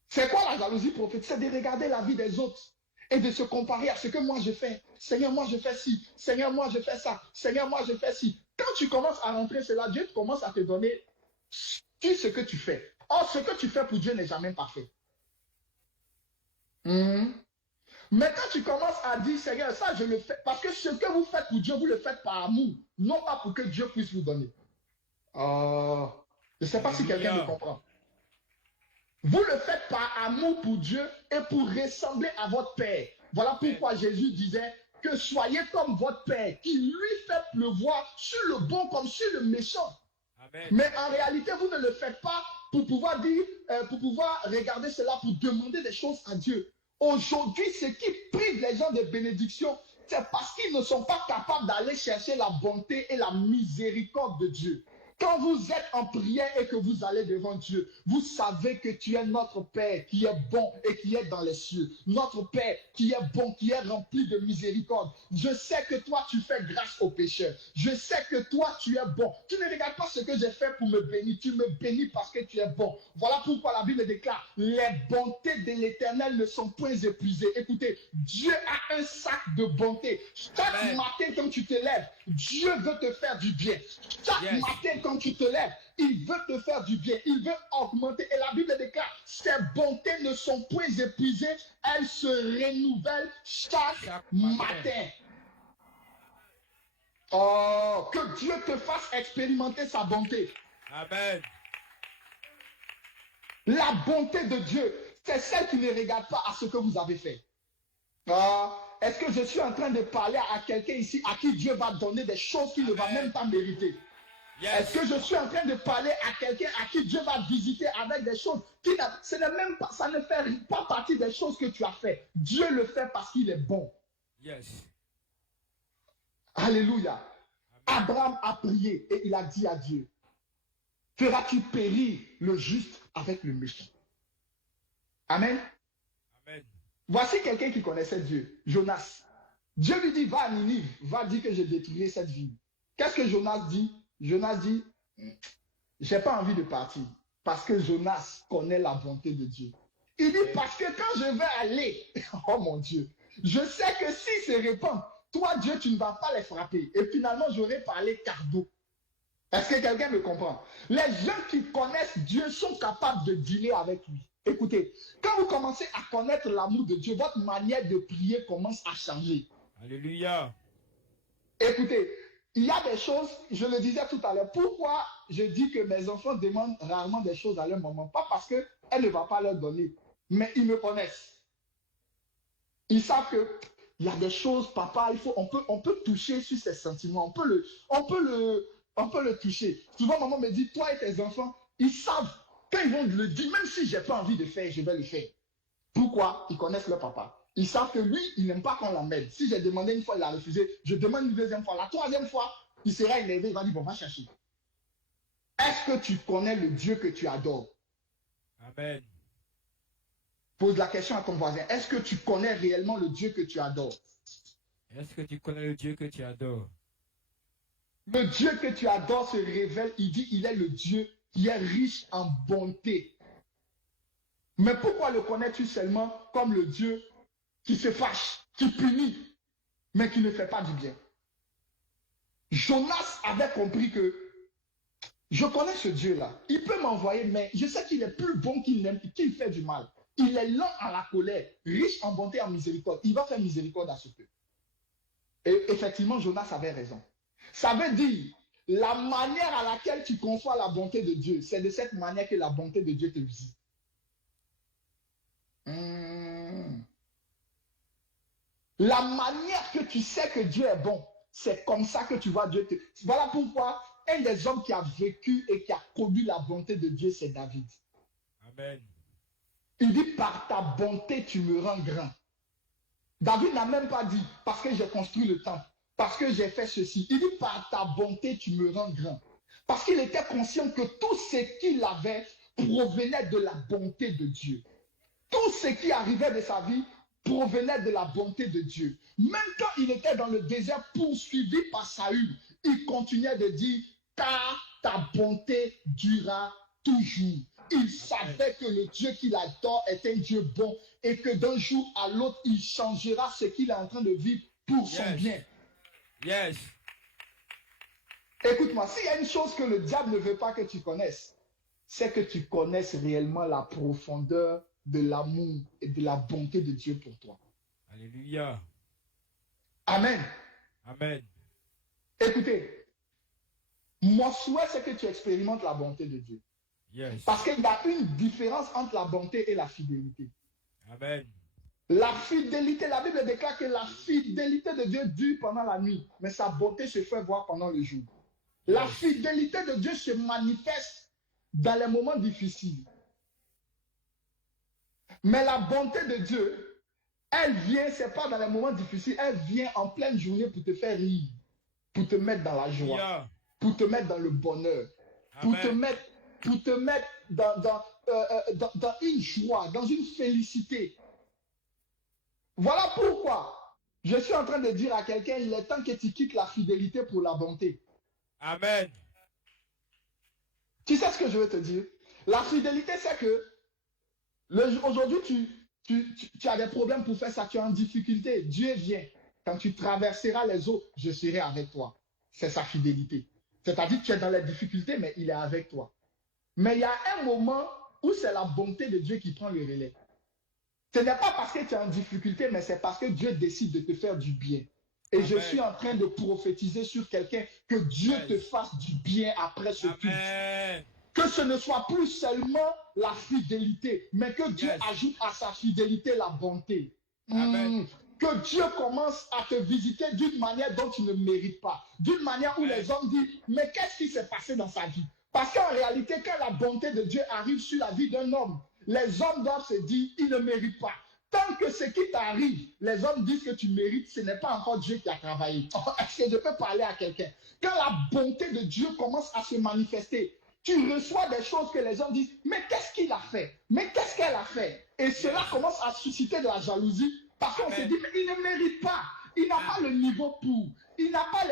C'est quoi la jalousie prophétique? C'est de regarder la vie des autres et de se comparer à ce que moi je fais. Seigneur, moi je fais ci. Seigneur, moi je fais ça. Seigneur, moi je fais ci. Quand tu commences à rentrer cela, Dieu commence à te donner tout ce que tu fais. Or, ce que tu fais pour Dieu n'est jamais parfait. Mais quand tu commences à dire, Seigneur, ça je le fais, parce que ce que vous faites pour Dieu, vous le faites par amour, non pas pour que Dieu puisse vous donner. Je ne sais pas si quelqu'un me comprend. Vous le faites par amour pour Dieu et pour ressembler à votre Père. Voilà pourquoi Jésus disait que soyez comme votre Père, qui lui fait pleuvoir sur le bon comme sur le méchant. Amen. Mais en réalité, vous ne le faites pas pour pouvoir dire, pour pouvoir regarder cela, pour demander des choses à Dieu. Aujourd'hui, ce qui prive les gens de bénédiction, c'est parce qu'ils ne sont pas capables d'aller chercher la bonté et la miséricorde de Dieu. Quand vous êtes en prière et que vous allez devant Dieu, vous savez que tu es notre Père qui est bon et qui est dans les cieux. Notre Père qui est bon, qui est rempli de miséricorde. Je sais que toi, tu fais grâce aux pécheurs. Je sais que toi, tu es bon. Tu ne regardes pas ce que j'ai fait pour me bénir. Tu me bénis parce que tu es bon. Voilà pourquoi la Bible déclare, les bontés de l'Éternel ne sont point épuisées. Écoutez, Dieu a un sac de bonté. Chaque matin, quand tu te lèves, Dieu veut te faire du bien. Chaque matin, quand tu te lèves, il veut te faire du bien. Il veut augmenter. Et la Bible déclare, ses bontés ne sont point épuisées. Elles se renouvellent chaque matin. Oh, que Dieu te fasse expérimenter sa bonté. Amen. La bonté de Dieu, c'est celle qui ne regarde pas à ce que vous avez fait. Est-ce que je suis en train de parler à quelqu'un ici à qui Dieu va donner des choses qu'il ne va même pas mériter? Est-ce que je suis en train de parler à quelqu'un à qui Dieu va visiter avec des choses ça ne fait pas partie des choses que tu as fait. Dieu le fait parce qu'il est bon. Yes. Alléluia. Abraham a prié et il a dit à Dieu, feras-tu périr le juste avec le méchant? Amen. Amen. Voici quelqu'un qui connaissait Dieu, Jonas. Dieu lui dit, va à Ninive, va dire que je détruirai cette ville. Qu'est-ce que Jonas dit? Jonas dit, j'ai pas envie de partir parce que Jonas connaît la bonté de Dieu. Il dit, parce que quand je vais aller, oh mon Dieu, je sais que s'ils se répandent, toi Dieu, tu ne vas pas les frapper. Et finalement, j'aurais parlé cardo. Est-ce que quelqu'un me comprend? Les gens qui connaissent Dieu sont capables de dealer avec lui. Écoutez, quand vous commencez à connaître l'amour de Dieu, votre manière de prier commence à changer. Alléluia. Écoutez, il y a des choses, je le disais tout à l'heure, pourquoi je dis que mes enfants demandent rarement des choses à leur maman? Pas parce qu'elle ne va pas leur donner, mais ils me connaissent. Ils savent que il y a des choses, papa, on peut toucher sur ses sentiments, on peut le toucher. Souvent, maman me dit, toi et tes enfants, ils savent, quand ils vont le dire, même si je n'ai pas envie de faire, je vais le faire. Pourquoi? Ils connaissent leur papa. Ils savent que lui, il n'aime pas qu'on l'emmène. Si j'ai demandé une fois, il a refusé, je demande une deuxième fois. La troisième fois, il sera énervé, il va dire, bon, va chercher. Est-ce que tu connais le Dieu que tu adores? Amen. Pose la question à ton voisin. Est-ce que tu connais réellement le Dieu que tu adores? Est-ce que tu connais le Dieu que tu adores? Le Dieu que tu adores se révèle, il dit, il est le Dieu qui est riche en bonté. Mais pourquoi le connais-tu seulement comme le Dieu qui se fâche, qui punit, mais qui ne fait pas du bien? Jonas avait compris que je connais ce Dieu-là. Il peut m'envoyer, mais je sais qu'il est plus bon qu'il fait du mal. Il est lent à la colère, riche en bonté et en miséricorde. Il va faire miséricorde à ce peuple. Et effectivement, Jonas avait raison. Ça veut dire, la manière à laquelle tu conçois la bonté de Dieu, c'est de cette manière que la bonté de Dieu te visite. La manière que tu sais que Dieu est bon, c'est comme ça que tu vois Dieu te... Voilà pourquoi un des hommes qui a vécu et qui a connu la bonté de Dieu, c'est David. Amen. Il dit, par ta bonté, tu me rends grand. David n'a même pas dit, parce que j'ai construit le temple, parce que j'ai fait ceci. Il dit, par ta bonté, tu me rends grand. Parce qu'il était conscient que tout ce qu'il avait provenait de la bonté de Dieu. Tout ce qui arrivait de sa vie provenait de la bonté de Dieu. Même quand il était dans le désert poursuivi par Saül, il continuait de dire, car ta bonté durera toujours. Il savait que le Dieu qu'il adore est un Dieu bon et que d'un jour à l'autre, il changera ce qu'il est en train de vivre pour son bien. Yes. Écoute-moi, s'il y a une chose que le diable ne veut pas que tu connaisses, c'est que tu connaisses réellement la profondeur de l'amour et de la bonté de Dieu pour toi. Alléluia. Amen. Amen. Écoutez, mon souhait, c'est que tu expérimentes la bonté de Dieu. Yes. Parce qu'il y a une différence entre la bonté et la fidélité. Amen. La fidélité, la Bible déclare que la fidélité de Dieu dure pendant la nuit, mais sa bonté se fait voir pendant le jour. La fidélité de Dieu se manifeste dans les moments difficiles. Mais la bonté de Dieu, elle vient, c'est pas dans les moments difficiles, elle vient en pleine journée pour te faire rire, pour te mettre dans la joie, pour te mettre dans le bonheur. pour te mettre dans une joie, dans une félicité. Voilà pourquoi je suis en train de dire à quelqu'un, il est temps que tu quittes la fidélité pour la bonté. Amen. Tu sais ce que je veux te dire? La fidélité, c'est que aujourd'hui, tu as des problèmes pour faire ça, tu es en difficulté. Dieu vient. Quand tu traverseras les eaux, je serai avec toi. C'est sa fidélité. C'est-à-dire que tu es dans les difficultés, mais il est avec toi. Mais il y a un moment où c'est la bonté de Dieu qui prend le relais. Ce n'est pas parce que tu es en difficulté, mais c'est parce que Dieu décide de te faire du bien. Et Amen. Je suis en train de prophétiser sur quelqu'un que Dieu Amen. Te fasse du bien après ce culte. Que ce ne soit plus seulement la fidélité, mais que Dieu ajoute à sa fidélité la bonté. Que Dieu commence à te visiter d'une manière dont tu ne mérites pas. D'une manière où les hommes disent, mais qu'est-ce qui s'est passé dans sa vie? Parce qu'en réalité, quand la bonté de Dieu arrive sur la vie d'un homme, les hommes doivent se dire, il ne mérite pas. Tant que ce qui t'arrive, les hommes disent que tu mérites, ce n'est pas encore Dieu qui a travaillé. Est-ce que je peux parler à quelqu'un? Quand la bonté de Dieu commence à se manifester, tu reçois des choses que les hommes disent, mais qu'est-ce qu'il a fait? Mais qu'est-ce qu'elle a fait? Et cela commence à susciter de la jalousie parce qu'on se dit, mais il ne mérite pas. Il n'a pas le niveau pour. Il n'a pas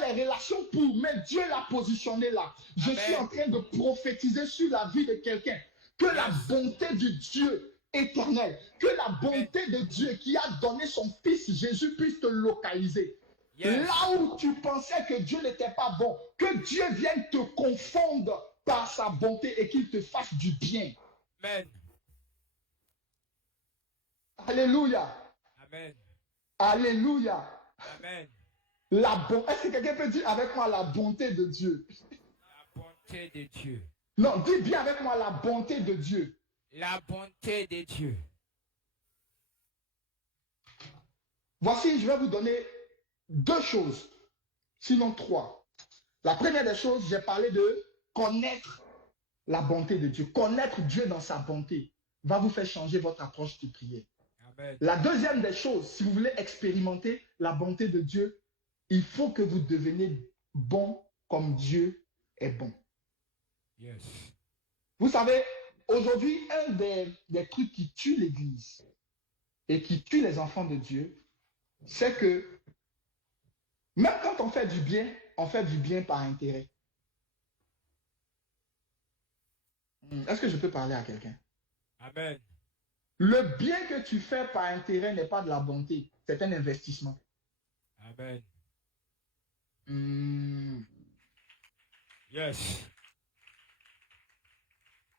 les relations pour, mais Dieu l'a positionné là. Je suis en train de prophétiser sur la vie de quelqu'un. Que la bonté de Dieu éternel, que la bonté de Dieu qui a donné son fils Jésus puisse te localiser. Là où tu pensais que Dieu n'était pas bon, que Dieu vienne te confondre par sa bonté et qu'il te fasse du bien. Amen. Alléluia. Amen. Alléluia. Amen. Est-ce que quelqu'un peut dire avec moi la bonté de Dieu? La bonté de Dieu. Non, dis bien avec moi la bonté de Dieu. La bonté de Dieu. Voici, je vais vous donner 2 choses, sinon 3. La première des choses, j'ai parlé de connaître la bonté de Dieu. Connaître Dieu dans sa bonté va vous faire changer votre approche de prière. Amen. La deuxième des choses, si vous voulez expérimenter la bonté de Dieu, il faut que vous deveniez bon comme Dieu est bon. Yes. Vous savez, aujourd'hui, un des trucs qui tue l'Église et qui tue les enfants de Dieu, c'est que même quand on fait du bien par intérêt. Est-ce que je peux parler à quelqu'un? Amen. Le bien que tu fais par intérêt n'est pas de la bonté, c'est un investissement. Amen. Yes.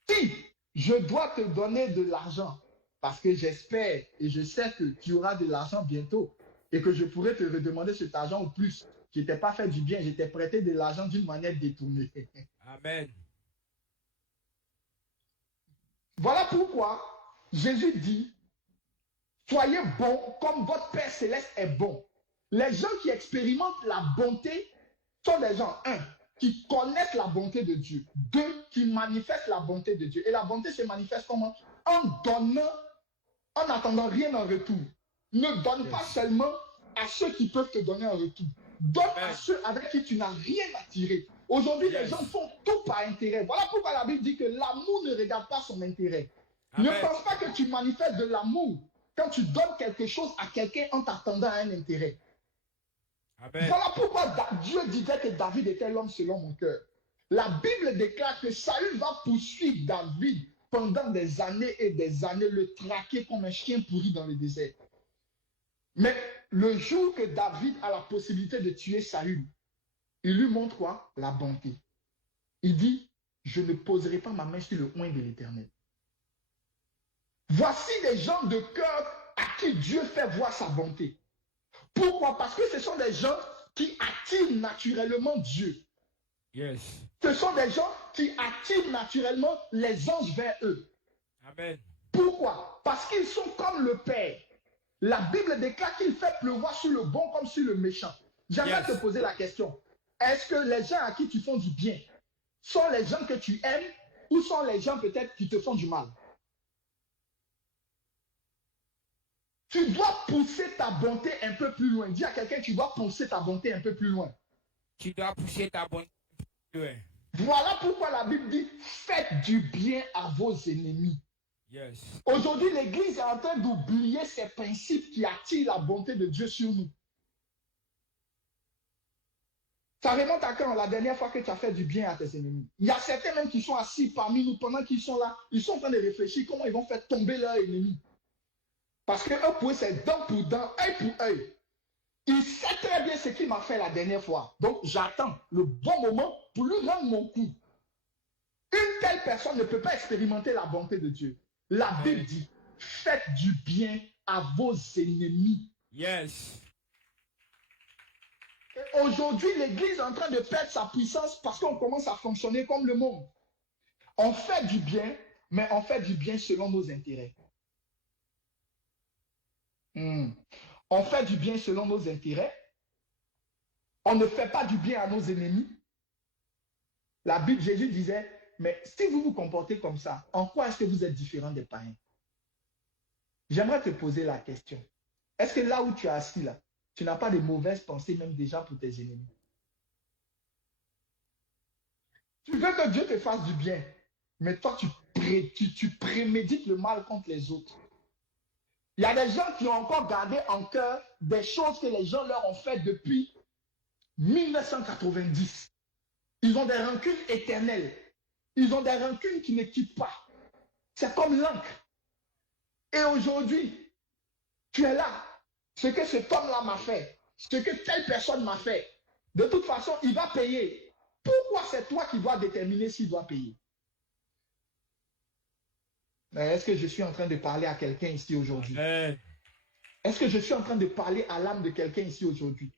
Si je dois te donner de l'argent, parce que j'espère et je sais que tu auras de l'argent bientôt et que je pourrai te redemander cet argent ou plus, je ne t'ai pas fait du bien, je t'ai prêté de l'argent d'une manière détournée. Amen. Voilà pourquoi Jésus dit, soyez bons comme votre Père Céleste est bon. Les gens qui expérimentent la bonté sont des gens, 1, qui connaissent la bonté de Dieu, 2, qui manifestent la bonté de Dieu. Et la bonté se manifeste comment? En donnant, en n'attendant rien en retour. Ne donne pas seulement à ceux qui peuvent te donner en retour. Donne à ceux avec qui tu n'as rien à tirer. Aujourd'hui, les gens font tout par intérêt. Voilà pourquoi la Bible dit que l'amour ne regarde pas son intérêt. Amen. Ne pense pas que tu manifestes de l'amour quand tu donnes quelque chose à quelqu'un en t'attendant à un intérêt. Amen. Voilà pourquoi Dieu disait que David était l'homme selon mon cœur. La Bible déclare que Saül va poursuivre David pendant des années et des années, le traquer comme un chien pourri dans le désert. Mais le jour que David a la possibilité de tuer Saül, il lui montre quoi? La bonté. Il dit, je ne poserai pas ma main sur le oint de l'Éternel. Voici des gens de cœur à qui Dieu fait voir sa bonté. Pourquoi? Parce que ce sont des gens qui attirent naturellement Dieu. Yes. Ce sont des gens qui attirent naturellement les anges vers eux. Amen. Pourquoi? Parce qu'ils sont comme le Père. La Bible déclare qu'il fait pleuvoir sur le bon comme sur le méchant. J'aimerais te poser la question. Est-ce que les gens à qui tu fais du bien sont les gens que tu aimes ou sont les gens peut-être qui te font du mal? Tu dois pousser ta bonté un peu plus loin. Dis à quelqu'un, tu dois pousser ta bonté un peu plus loin. Tu dois pousser ta bonté un peu plus loin. Voilà pourquoi la Bible dit, faites du bien à vos ennemis. Yes. Aujourd'hui, l'Église est en train d'oublier ces principes qui attirent la bonté de Dieu sur nous. Ça remonte à quand? La dernière fois que tu as fait du bien à tes ennemis. Il y a certains même qui sont assis parmi nous pendant qu'ils sont là. Ils sont en train de réfléchir comment ils vont faire tomber leur ennemi. Parce que eux, pour eux, c'est dent pour dent, œil pour œil. Il sait très bien ce qu'il m'a fait la dernière fois. Donc, j'attends le bon moment pour lui rendre mon coup. Une telle personne ne peut pas expérimenter la bonté de Dieu. La Bible dit, faites du bien à vos ennemis. Yes. Aujourd'hui, l'Église est en train de perdre sa puissance parce qu'on commence à fonctionner comme le monde. On fait du bien, mais on fait du bien selon nos intérêts. On fait du bien selon nos intérêts. On ne fait pas du bien à nos ennemis. La Bible, Jésus disait, mais si vous vous comportez comme ça, en quoi est-ce que vous êtes différent des païens? J'aimerais te poser la question. Est-ce que là où tu es assis là, tu n'as pas de mauvaises pensées même déjà pour tes ennemis? Tu veux que Dieu te fasse du bien, mais toi, tu prémédites le mal contre les autres. Il y a des gens qui ont encore gardé en cœur des choses que les gens leur ont faites depuis 1990. Ils ont des rancunes éternelles. Ils ont des rancunes qui ne quittent pas. C'est comme l'encre. Et aujourd'hui, tu es là. Ce que cet homme-là m'a fait, ce que telle personne m'a fait, de toute façon, il va payer. Pourquoi c'est toi qui dois déterminer s'il doit payer? Est-ce que je suis en train de parler à quelqu'un ici aujourd'hui? Est-ce que je suis en train de parler à l'âme de quelqu'un ici aujourd'hui?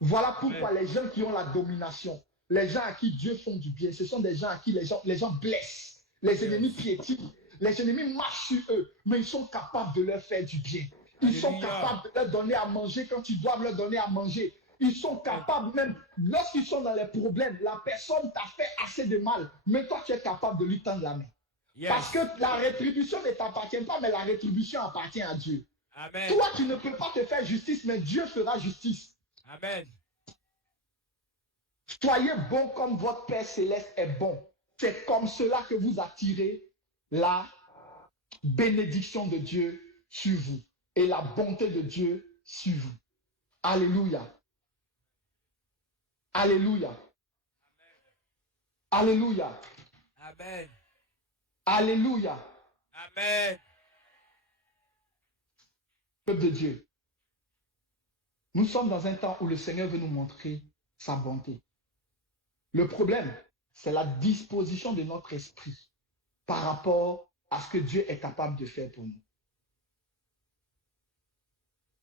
Voilà pourquoi les gens qui ont la domination, les gens à qui Dieu font du bien, ce sont des gens à qui les gens blessent. Les ennemis piétinent. Les ennemis marchent sur eux, mais ils sont capables de leur faire du bien. Ils sont capables de leur donner à manger quand ils doivent leur donner à manger. Ils sont capables même, lorsqu'ils sont dans les problèmes, la personne t'a fait assez de mal, mais toi tu es capable de lui tendre la main. Parce que la rétribution ne t'appartient pas, mais la rétribution appartient à Dieu. Amen. Toi, tu ne peux pas te faire justice, mais Dieu fera justice. Amen. Soyez bons comme votre Père Céleste est bon. C'est comme cela que vous attirez la bénédiction de Dieu sur vous et la bonté de Dieu sur vous. Alléluia. Alléluia. Alléluia. Amen. Alléluia. Amen. Peuple de Dieu, nous sommes dans un temps où le Seigneur veut nous montrer sa bonté. Le problème, c'est la disposition de notre esprit par rapport à ce que Dieu est capable de faire pour nous.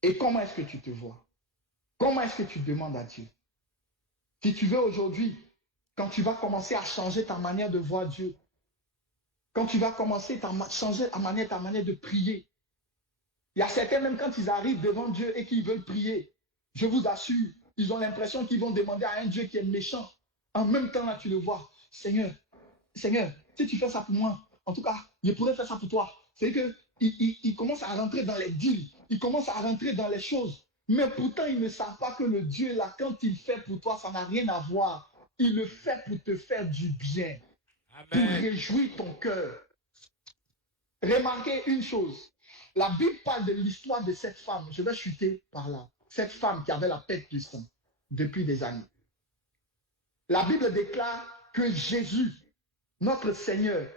Et comment est-ce que tu te vois? Comment est-ce que tu demandes à Dieu? Si tu veux aujourd'hui, quand tu vas commencer à changer ta manière de voir Dieu, quand tu vas commencer à changer ta manière de prier, il y a certains même quand ils arrivent devant Dieu et qu'ils veulent prier, je vous assure, ils ont l'impression qu'ils vont demander à un Dieu qui est méchant. En même temps, là, tu le vois. Seigneur, Seigneur, si tu fais ça pour moi, en tout cas, je pourrais faire ça pour toi. C'est qu'ils commencent à rentrer dans les deals, ils commencent à rentrer dans les choses. Mais pourtant, ils ne savent pas que le Dieu, là, quand il fait pour toi, ça n'a rien à voir. Il le fait pour te faire du bien, Amen. Pour réjouir ton cœur. Remarquez une chose. La Bible parle de l'histoire de cette femme. Je vais chuter par là. Cette femme qui avait la perte du sang depuis des années. La Bible déclare que Jésus, notre Seigneur,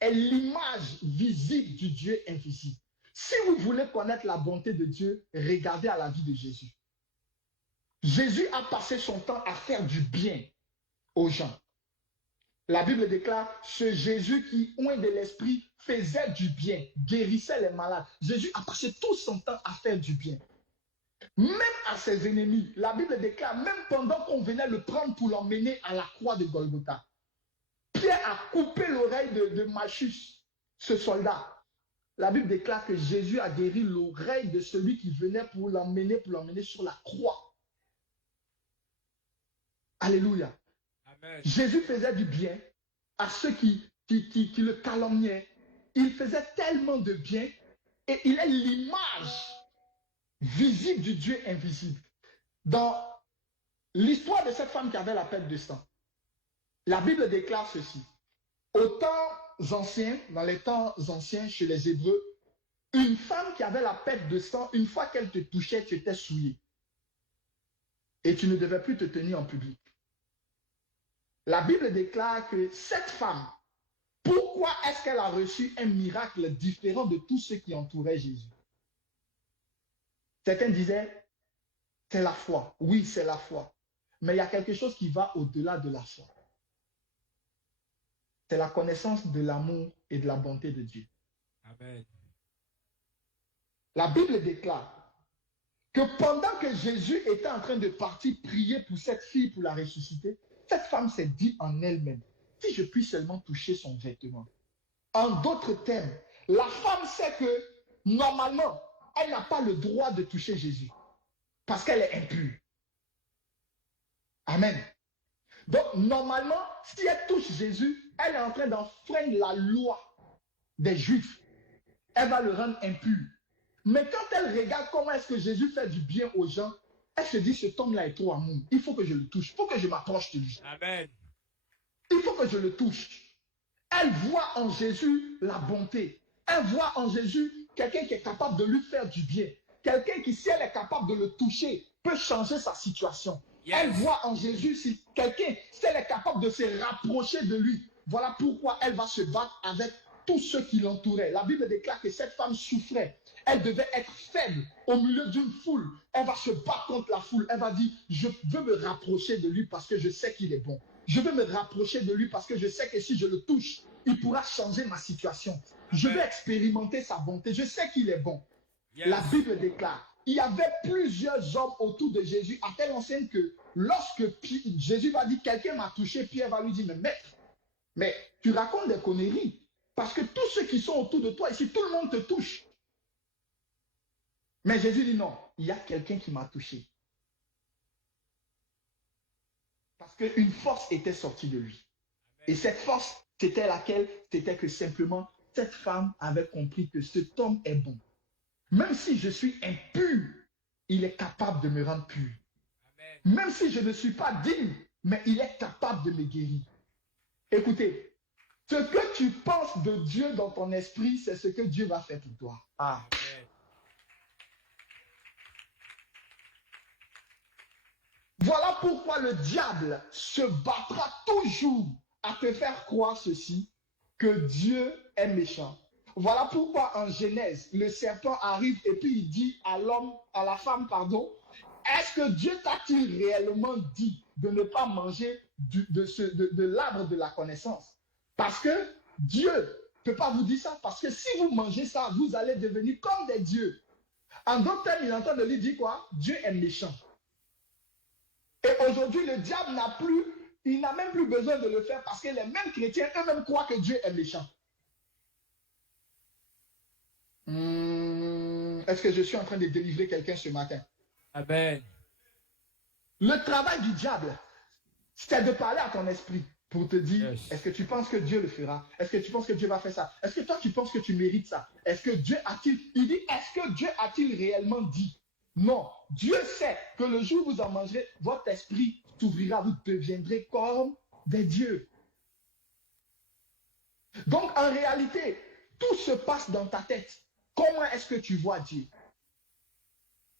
est l'image visible du Dieu invisible. Si vous voulez connaître la bonté de Dieu, regardez à la vie de Jésus. Jésus a passé son temps à faire du bien aux gens. La Bible déclare, ce Jésus qui, oint de l'esprit, faisait du bien, guérissait les malades. Jésus a passé tout son temps à faire du bien. Même à ses ennemis, la Bible déclare, même pendant qu'on venait le prendre pour l'emmener à la croix de Golgotha, Pierre a coupé l'oreille de Malchus, ce soldat. La Bible déclare que Jésus a guéri l'oreille de celui qui venait pour l'emmener sur la croix. Alléluia. Amen. Jésus faisait du bien à ceux qui le calomniaient. Il faisait tellement de bien et il est l'image visible du Dieu invisible. Dans l'histoire de cette femme qui avait la perte de sang, La Bible déclare ceci. Au temps anciens, dans les temps anciens chez les Hébreux, une femme qui avait la perte de sang, une fois qu'elle te touchait, tu étais souillé. Et tu ne devais plus te tenir en public. La Bible déclare que cette femme, pourquoi est-ce qu'elle a reçu un miracle différent de tous ceux qui entouraient Jésus? Certains disaient, c'est la foi. Oui, c'est la foi. Mais il y a quelque chose qui va au-delà de la foi. C'est la connaissance de l'amour et de la bonté de Dieu. Amen. La Bible déclare que pendant que Jésus était en train de partir prier pour cette fille pour la ressusciter, cette femme s'est dit en elle-même, si je puis seulement toucher son vêtement. En d'autres termes, la femme sait que normalement, elle n'a pas le droit de toucher Jésus parce qu'elle est impure. Amen. Donc, normalement, si elle touche Jésus, elle est en train d'enfreindre la loi des Juifs. Elle va le rendre impur. Mais quand elle regarde comment est-ce que Jésus fait du bien aux gens, elle se dit, cet homme-là est trop amour. Il faut que je le touche. Il faut que je m'approche de lui. Amen. Il faut que je le touche. Elle voit en Jésus la bonté. Elle voit en Jésus quelqu'un qui est capable de lui faire du bien. Quelqu'un qui, si elle est capable de le toucher, peut changer sa situation. Yes. Elle voit en Jésus si quelqu'un, si elle est capable de se rapprocher de lui. Voilà pourquoi elle va se battre avec tous ceux qui l'entouraient. La Bible déclare que cette femme souffrait. Elle devait être faible au milieu d'une foule. Elle va se battre contre la foule. Elle va dire, je veux me rapprocher de lui parce que je sais qu'il est bon. Je veux me rapprocher de lui parce que je sais que si je le touche, il pourra changer ma situation. Je veux expérimenter sa bonté. Je sais qu'il est bon. Yes. La Bible déclare, il y avait plusieurs hommes autour de Jésus à telle enseigne que lorsque Jésus va dire, quelqu'un m'a touché, Pierre va lui dire, mais maître, mais tu racontes des conneries. Parce que tous ceux qui sont autour de toi ici, tout le monde te touche. Mais Jésus dit non, il y a quelqu'un qui m'a touché. Parce qu'une force était sortie de lui. Et cette force, c'était laquelle? C'était que simplement, cette femme avait compris que cet homme est bon. Même si je suis impur, il est capable de me rendre pur. Même si je ne suis pas digne, mais il est capable de me guérir. Écoutez, ce que tu penses de Dieu dans ton esprit, c'est ce que Dieu va faire pour toi. Ah. Voilà pourquoi le diable se battra toujours à te faire croire ceci, que Dieu est méchant. Voilà pourquoi en Genèse, le serpent arrive et puis il dit à l'homme, à la femme, pardon, est-ce que Dieu t'a-t-il réellement dit de ne pas manger de l'arbre de la connaissance? Parce que Dieu ne peut pas vous dire ça, parce que si vous mangez ça, vous allez devenir comme des dieux. En d'autres termes, il est en train de lui dire quoi? Dieu est méchant. Et aujourd'hui, le diable il n'a même plus besoin de le faire parce que les mêmes chrétiens eux-mêmes croient que Dieu est méchant. Est-ce que je suis en train de délivrer quelqu'un ce matin? Amen. Le travail du diable, c'est de parler à ton esprit pour te dire, yes. Est-ce que tu penses que Dieu le fera? Est-ce que tu penses que Dieu va faire ça? Est-ce que toi, tu penses que tu mérites ça? Est-ce que Dieu a-t-il... Il dit, est-ce que Dieu a-t-il réellement dit? Non. Dieu sait que le jour où vous en mangerez, votre esprit s'ouvrira, vous deviendrez comme des dieux. Donc, en réalité, tout se passe dans ta tête. Comment est-ce que tu vois Dieu?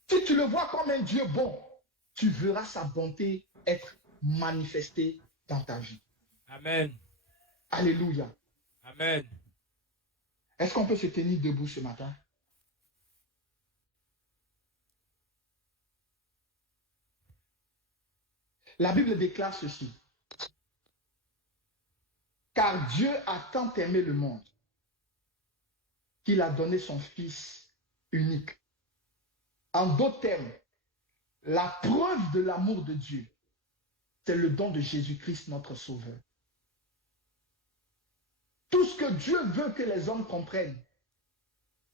Si tu le vois comme un Dieu bon, tu verras sa bonté être manifestée dans ta vie. Amen. Alléluia. Amen. Est-ce qu'on peut se tenir debout ce matin? La Bible déclare ceci. Car Dieu a tant aimé le monde qu'il a donné son Fils unique. En d'autres termes, la preuve de l'amour de Dieu, c'est le don de Jésus-Christ, notre Sauveur. Tout ce que Dieu veut que les hommes comprennent,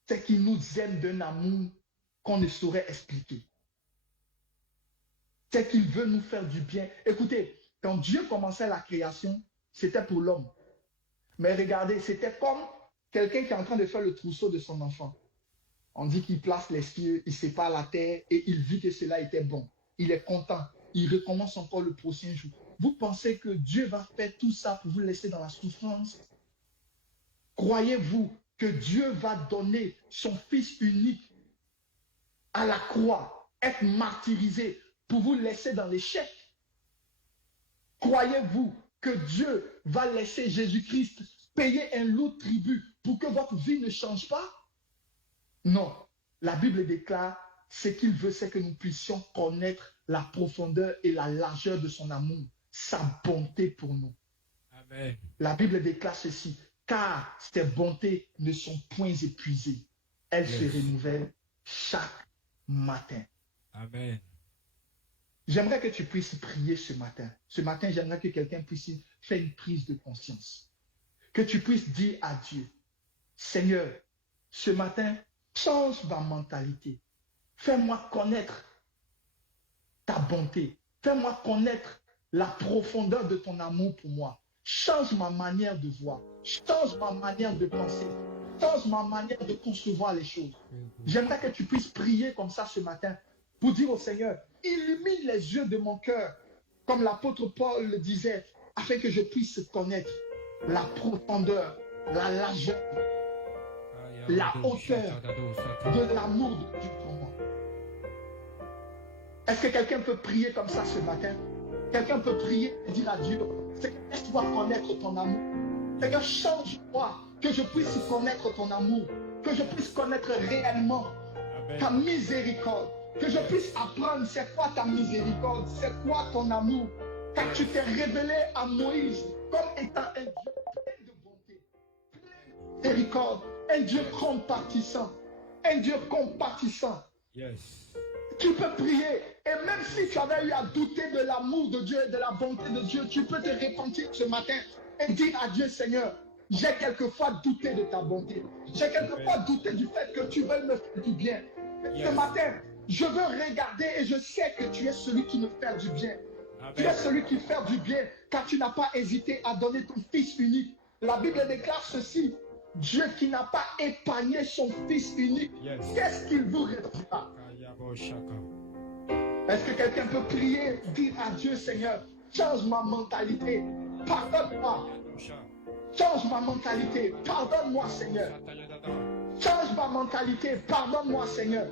c'est qu'il nous aime d'un amour qu'on ne saurait expliquer. C'est qu'il veut nous faire du bien. Écoutez, quand Dieu commençait la création, c'était pour l'homme. Mais regardez, c'était comme quelqu'un qui est en train de faire le trousseau de son enfant. On dit qu'il place les cieux, il sépare la terre et il vit que cela était bon. Il est content. Il recommence encore le prochain jour. vous pensez que Dieu va faire tout ça pour vous laisser dans la souffrance? Croyez-vous que Dieu va donner son Fils unique à la croix, être martyrisé pour vous laisser dans l'échec? Croyez-vous que Dieu va laisser Jésus-Christ payer un lourd tribut pour que votre vie ne change pas? Non. La Bible déclare, ce qu'il veut, c'est que nous puissions connaître la profondeur et la largeur de son amour, sa bonté pour nous. Amen. La Bible déclare ceci, car ses bontés ne sont point épuisées. Elles se renouvellent chaque matin. Amen. J'aimerais que tu puisses prier ce matin. Ce matin, j'aimerais que quelqu'un puisse faire une prise de conscience. Que tu puisses dire à Dieu, Seigneur, ce matin, change ma mentalité. Fais-moi connaître ta bonté. Fais-moi connaître la profondeur de ton amour pour moi. Change ma manière de voir. Change ma manière de penser. Change ma manière de concevoir les choses. J'aimerais que tu puisses prier comme ça ce matin pour dire au Seigneur, illumine les yeux de mon cœur, comme l'apôtre Paul le disait, afin que je puisse connaître la profondeur, la largeur, la hauteur de l'amour de Dieu pour moi. Est-ce que quelqu'un peut prier comme ça ce matin? Quelqu'un peut prier et dire à Dieu, Seigneur, laisse-moi connaître ton amour. Seigneur, change-moi, que je puisse connaître ton amour, que je puisse connaître réellement ta miséricorde, que je puisse apprendre c'est quoi ta miséricorde, c'est quoi ton amour, car tu t'es révélé à Moïse comme étant un Dieu plein de bonté, plein de miséricorde, un Dieu compatissant, un Dieu compatissant. Yes. Tu peux prier, et même si tu avais eu à douter de l'amour de Dieu et de la bonté de Dieu, tu peux te repentir ce matin et dire à Dieu, Seigneur, j'ai quelquefois douté de ta bonté. J'ai quelquefois douté du fait que tu veux me faire du bien. Ce matin, je veux regarder et je sais que tu es celui qui me fait du bien. Amen. Tu es celui qui fait du bien, car tu n'as pas hésité à donner ton Fils unique. La Bible déclare ceci, Dieu qui n'a pas épargné son Fils unique, qu'est-ce qu'il vous restera? Est-ce que quelqu'un peut prier, dire à Dieu, Seigneur, change ma mentalité, pardonne-moi. Change ma mentalité, pardonne-moi, Seigneur. Change ma mentalité, pardonne-moi, Seigneur.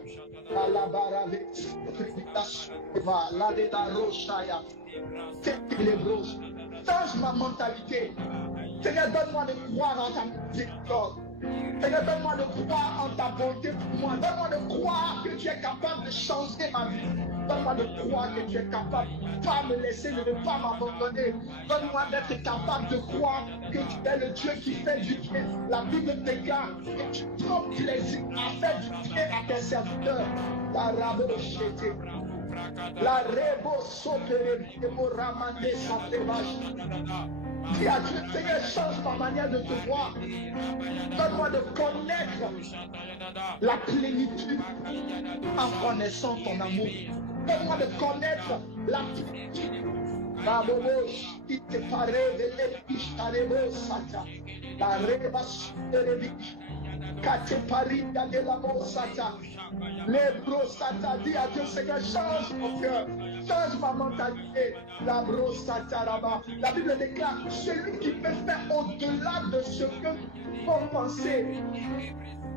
Change ma mentalité. Seigneur, donne-moi de croire en ta miséricorde. Seigneur, donne-moi de croire en ta bonté pour moi. Donne-moi de croire que tu es capable de changer ma vie. Donne-moi de croire que tu es capable de ne pas me laisser, de ne pas m'abandonner. Donne-moi d'être capable de croire que tu es le Dieu qui fait du bien. La Bible déclare que tu prends plaisir à faire du bien à tes serviteurs. La rebo sopere pour ramener sa vache. Dis à Dieu, Seigneur, change ma manière de te voir. Donne-moi de connaître la plénitude en connaissant ton amour. Donne-moi de connaître la plénitude. Il te paraît de l'Epistarebo Sata. La reba supereviche. Kate parida de la Mosata. Les brosata, dis à Dieu, Seigneur, change mon cœur, change ma mentalité. La brosata là-bas. La Bible déclare, celui qui peut faire au-delà de ce que nous pouvons penser.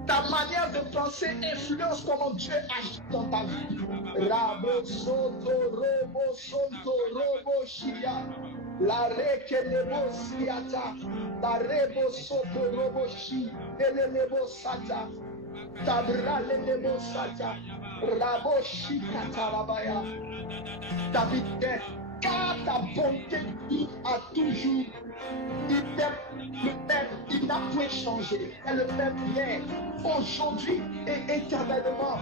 Ta manière de penser influence comment Dieu agit dans ta vie. Rabo soto, robo sonto, robo shia. La rekelebo siata. La rebo soto, robo shi. Elelebo sata. Tabralelebo sata. Rabo shi katarabaya. David dit, car ta bonté a toujours. Le même, il n'a point changé. Il est le même hier, aujourd'hui et éternellement.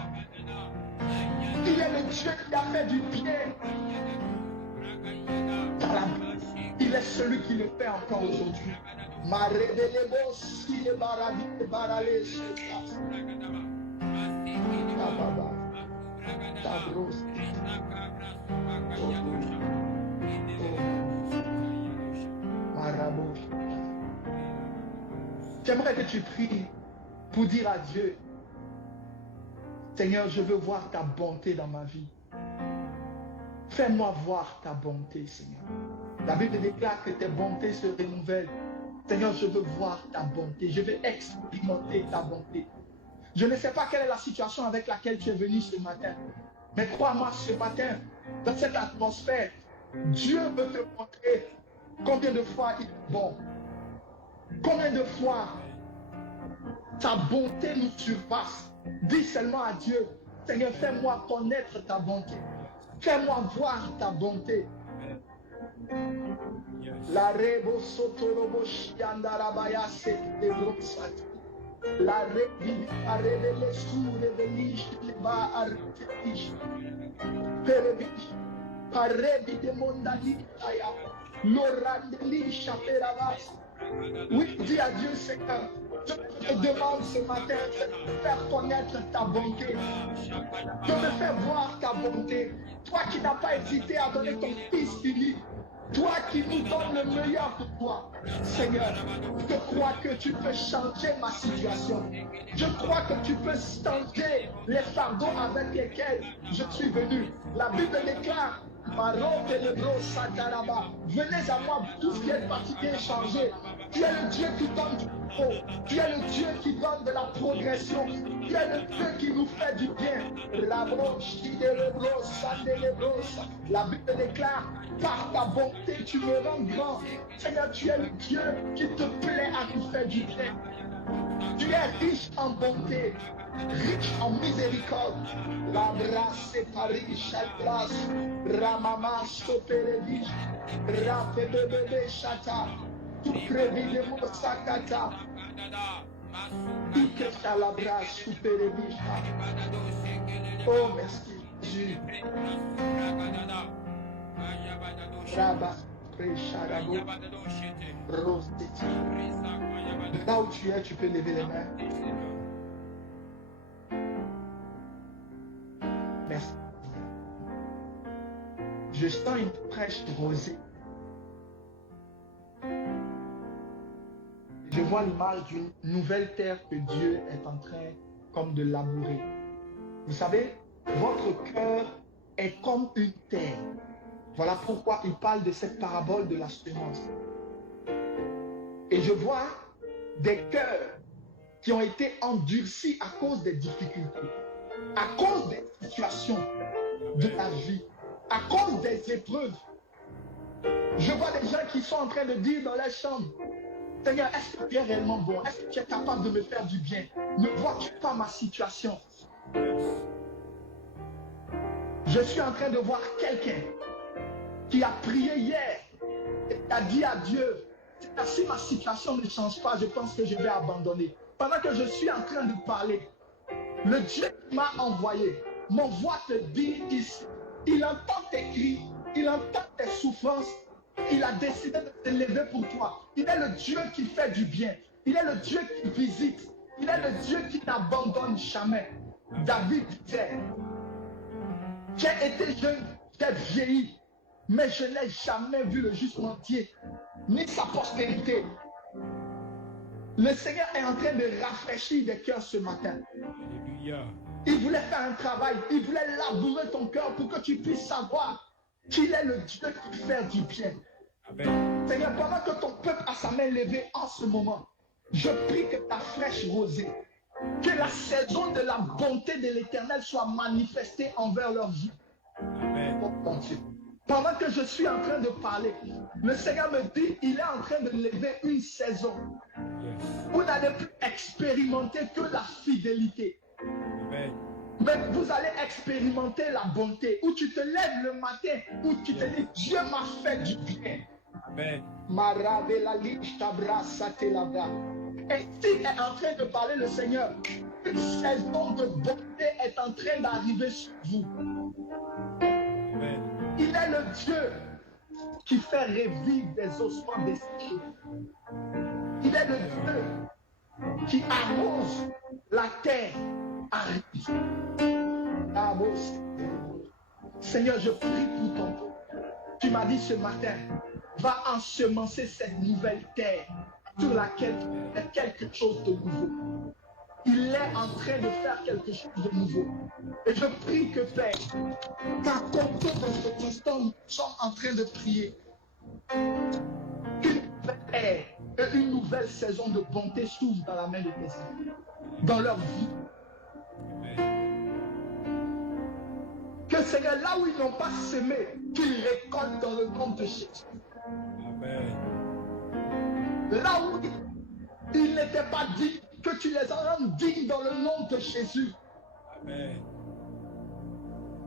Il est le Dieu qui a fait du bien dans la vie. Il est celui qui le fait encore aujourd'hui. Ma révélez-moi si les baradis et baralés se passent. Tababa. Tabros. Marabouche. J'aimerais que tu pries pour dire à Dieu, Seigneur, je veux voir ta bonté dans ma vie. Fais-moi voir ta bonté, Seigneur. La Bible déclare que tes bontés se renouvellent. Seigneur, je veux voir ta bonté. Je veux expérimenter ta bonté. Je ne sais pas quelle est la situation avec laquelle tu es venu ce matin. Mais crois-moi, ce matin, dans cette atmosphère, Dieu veut te montrer combien de fois il est bon. Combien de fois ta bonté nous surpasse. Dis seulement à Dieu, Seigneur, fais-moi connaître ta bonté. Fais-moi voir ta bonté. La rebo sotorobo shiandarabaya se de brosati. La revi arevele sure velish va artetish. Perevish parevi de mondalitaya. L'orandelish aperavas. Oui, dis à Dieu, Seigneur, je te demande ce matin de faire connaître ta bonté, de me faire voir ta bonté. Toi qui n'as pas hésité à donner ton Fils unique, toi qui nous donnes le meilleur pour toi. Seigneur, je crois que tu peux changer ma situation. Je crois que tu peux changer les fardeaux avec lesquels je suis venu. La Bible déclare, venez à moi, tous qui êtes fatigués et changés. Tu es le Dieu qui donne du repos. Tu es le Dieu qui donne de la progression. Tu es le Dieu qui nous fait du bien. La Bible déclare, par ta bonté, tu me rends grand. Seigneur, tu es le Dieu qui te plaît à nous faire du bien. Tu es riche en bonté, riche en miséricorde. La grâce est riche à grâce. Ramama soperevish. Rapebebe chata. Tout prévu de mon sakata. Tout est à la grâce soperevish. Oh, merci Jésus. Rabba Presharabo Rosteti. Là où tu es, tu peux lever les mains. Merci. Je sens une fraîche rosée. Je vois l'image d'une nouvelle terre que Dieu est en train comme de labourer. Vous savez, votre cœur est comme une terre. Voilà pourquoi il parle de cette parabole de la semence. Et je vois des cœurs qui ont été endurcis à cause des difficultés, à cause des situations de la vie, à cause des épreuves. Je vois des gens qui sont en train de dire dans la chambre, Seigneur, est-ce que tu es réellement bon? Est-ce que tu es capable de me faire du bien? Ne vois-tu pas ma situation? Je suis en train de voir quelqu'un qui a prié hier et a dit à Dieu, si ma situation ne change pas, je pense que je vais abandonner. Pendant que je suis en train de parler, le Dieu qui m'a envoyé m'envoie te dire ici, il entend tes cris, il entend tes souffrances, il a décidé de te lever pour toi. Il est le Dieu qui fait du bien, il est le Dieu qui visite, il est le Dieu qui n'abandonne jamais. David disait, j'ai été jeune, j'ai vieilli, mais je n'ai jamais vu le juste mendier, ni sa postérité. Le Seigneur est en train de rafraîchir des cœurs ce matin. Alléluia. Il voulait faire un travail, il voulait labourer ton cœur pour que tu puisses savoir qu'il est le Dieu qui fait du bien. Amen. Seigneur, pendant que ton peuple a sa main levée en ce moment, je prie que ta fraîche rosée, que la saison de la bonté de l'Éternel soit manifestée envers leur vie. Amen. Oh, mon Dieu. Pendant que je suis en train de parler, le Seigneur me dit, il est en train de lever une saison. Vous n'allez plus expérimenter que la fidélité. Amen. Mais vous allez expérimenter la bonté, où tu te lèves le matin, où tu te dis, Dieu m'a fait du bien. Amen. Et s'il est en train de parler le Seigneur, une saison de bonté est en train d'arriver sur vous. Amen. Il est le Dieu qui fait revivre des ossements desséchés. Il est le Dieu qui arrose la terre aride. Seigneur, je prie pour ton peuple. Tu m'as dit ce matin, va ensemencer cette nouvelle terre sur laquelle il y a quelque chose de nouveau. Il est en train de faire quelque chose de nouveau. Et je prie que Père, qu'à compter de cet instant, nous sommes en train de prier. Qu'une nouvelle ère et une nouvelle saison de bonté s'ouvre dans la main de tes enfants, dans leur vie. Que Seigneur, là où ils n'ont pas semé, qu'ils récoltent dans le nom de Jésus. Amen. Là où ils n'étaient pas dignes, que tu les rendes dignes dans le nom de Jésus. Amen.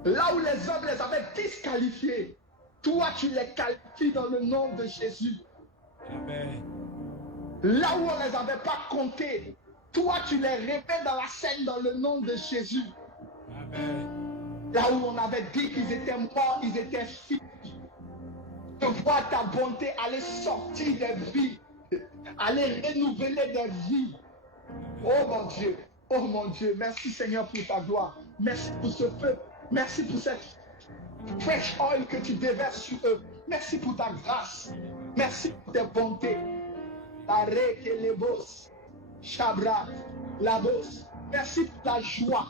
Là où les hommes les avaient disqualifiés, toi tu les qualifies dans le nom de Jésus. Amen. Là où on ne les avait pas comptés, toi tu les révèles dans la scène dans le nom de Jésus. Amen. Là où on avait dit qu'ils étaient morts, ils étaient finis. De voir ta bonté aller sortir des vies, aller renouveler des vies. Oh mon Dieu, merci Seigneur pour ta gloire. Merci pour ce feu. Merci pour cette fresh oil que tu déverses sur eux. Merci pour ta grâce. Merci pour tes bontés. Arrête les bosses. Chabra, la bosse. Merci pour ta joie.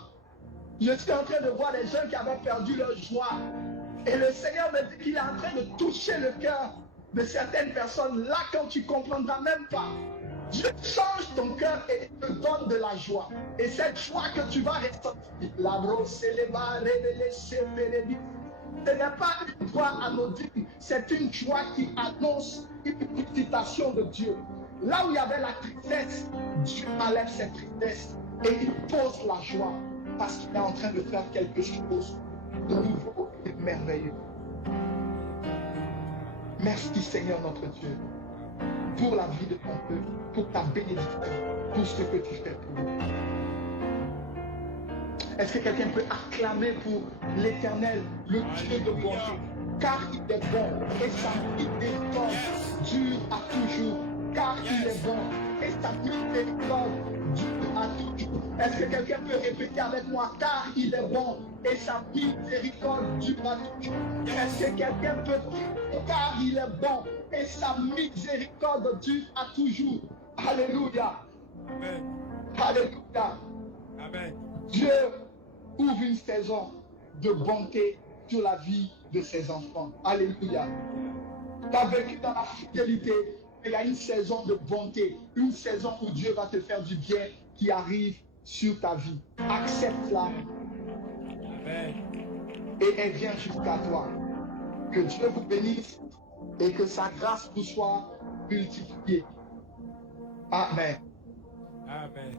Je suis en train de voir des gens qui avaient perdu leur joie. Et le Seigneur me dit qu'il est en train de toucher le cœur de certaines personnes. Là, quand tu ne comprendras même pas, Dieu change ton cœur et te donne de la joie. Et cette joie que tu vas ressentir, la brosse, les va révéler, ce n'est pas une joie anodine, c'est une joie qui annonce une visitation de Dieu. Là où il y avait la tristesse, Dieu enlève cette tristesse et il pose la joie parce qu'il est en train de faire quelque chose de nouveau et de merveilleux. Merci Seigneur notre Dieu pour la vie de ton peuple, pour ta bénédiction, pour ce que tu fais pour nous. Est-ce que quelqu'un peut acclamer pour l'Éternel, le Dieu de bonté, car il est bon et sa miséricorde dure à toujours, car il est bon et sa miséricorde dure à toujours. Est-ce que quelqu'un peut répéter avec moi, car il est bon et sa miséricorde dure à toujours? Est-ce que quelqu'un peut dire, car il est bon et sa miséricorde dure à toujours? Alléluia. Amen. Alléluia. Amen. Dieu ouvre une saison de bonté sur la vie de ses enfants. Alléluia. Tu as vécu dans la fidélité, mais il y a une saison de bonté, une saison où Dieu va te faire du bien qui arrive sur ta vie. Accepte-la. Amen. Et elle vient jusqu'à toi. Que Dieu vous bénisse et que sa grâce vous soit multipliée. Amen. Amen.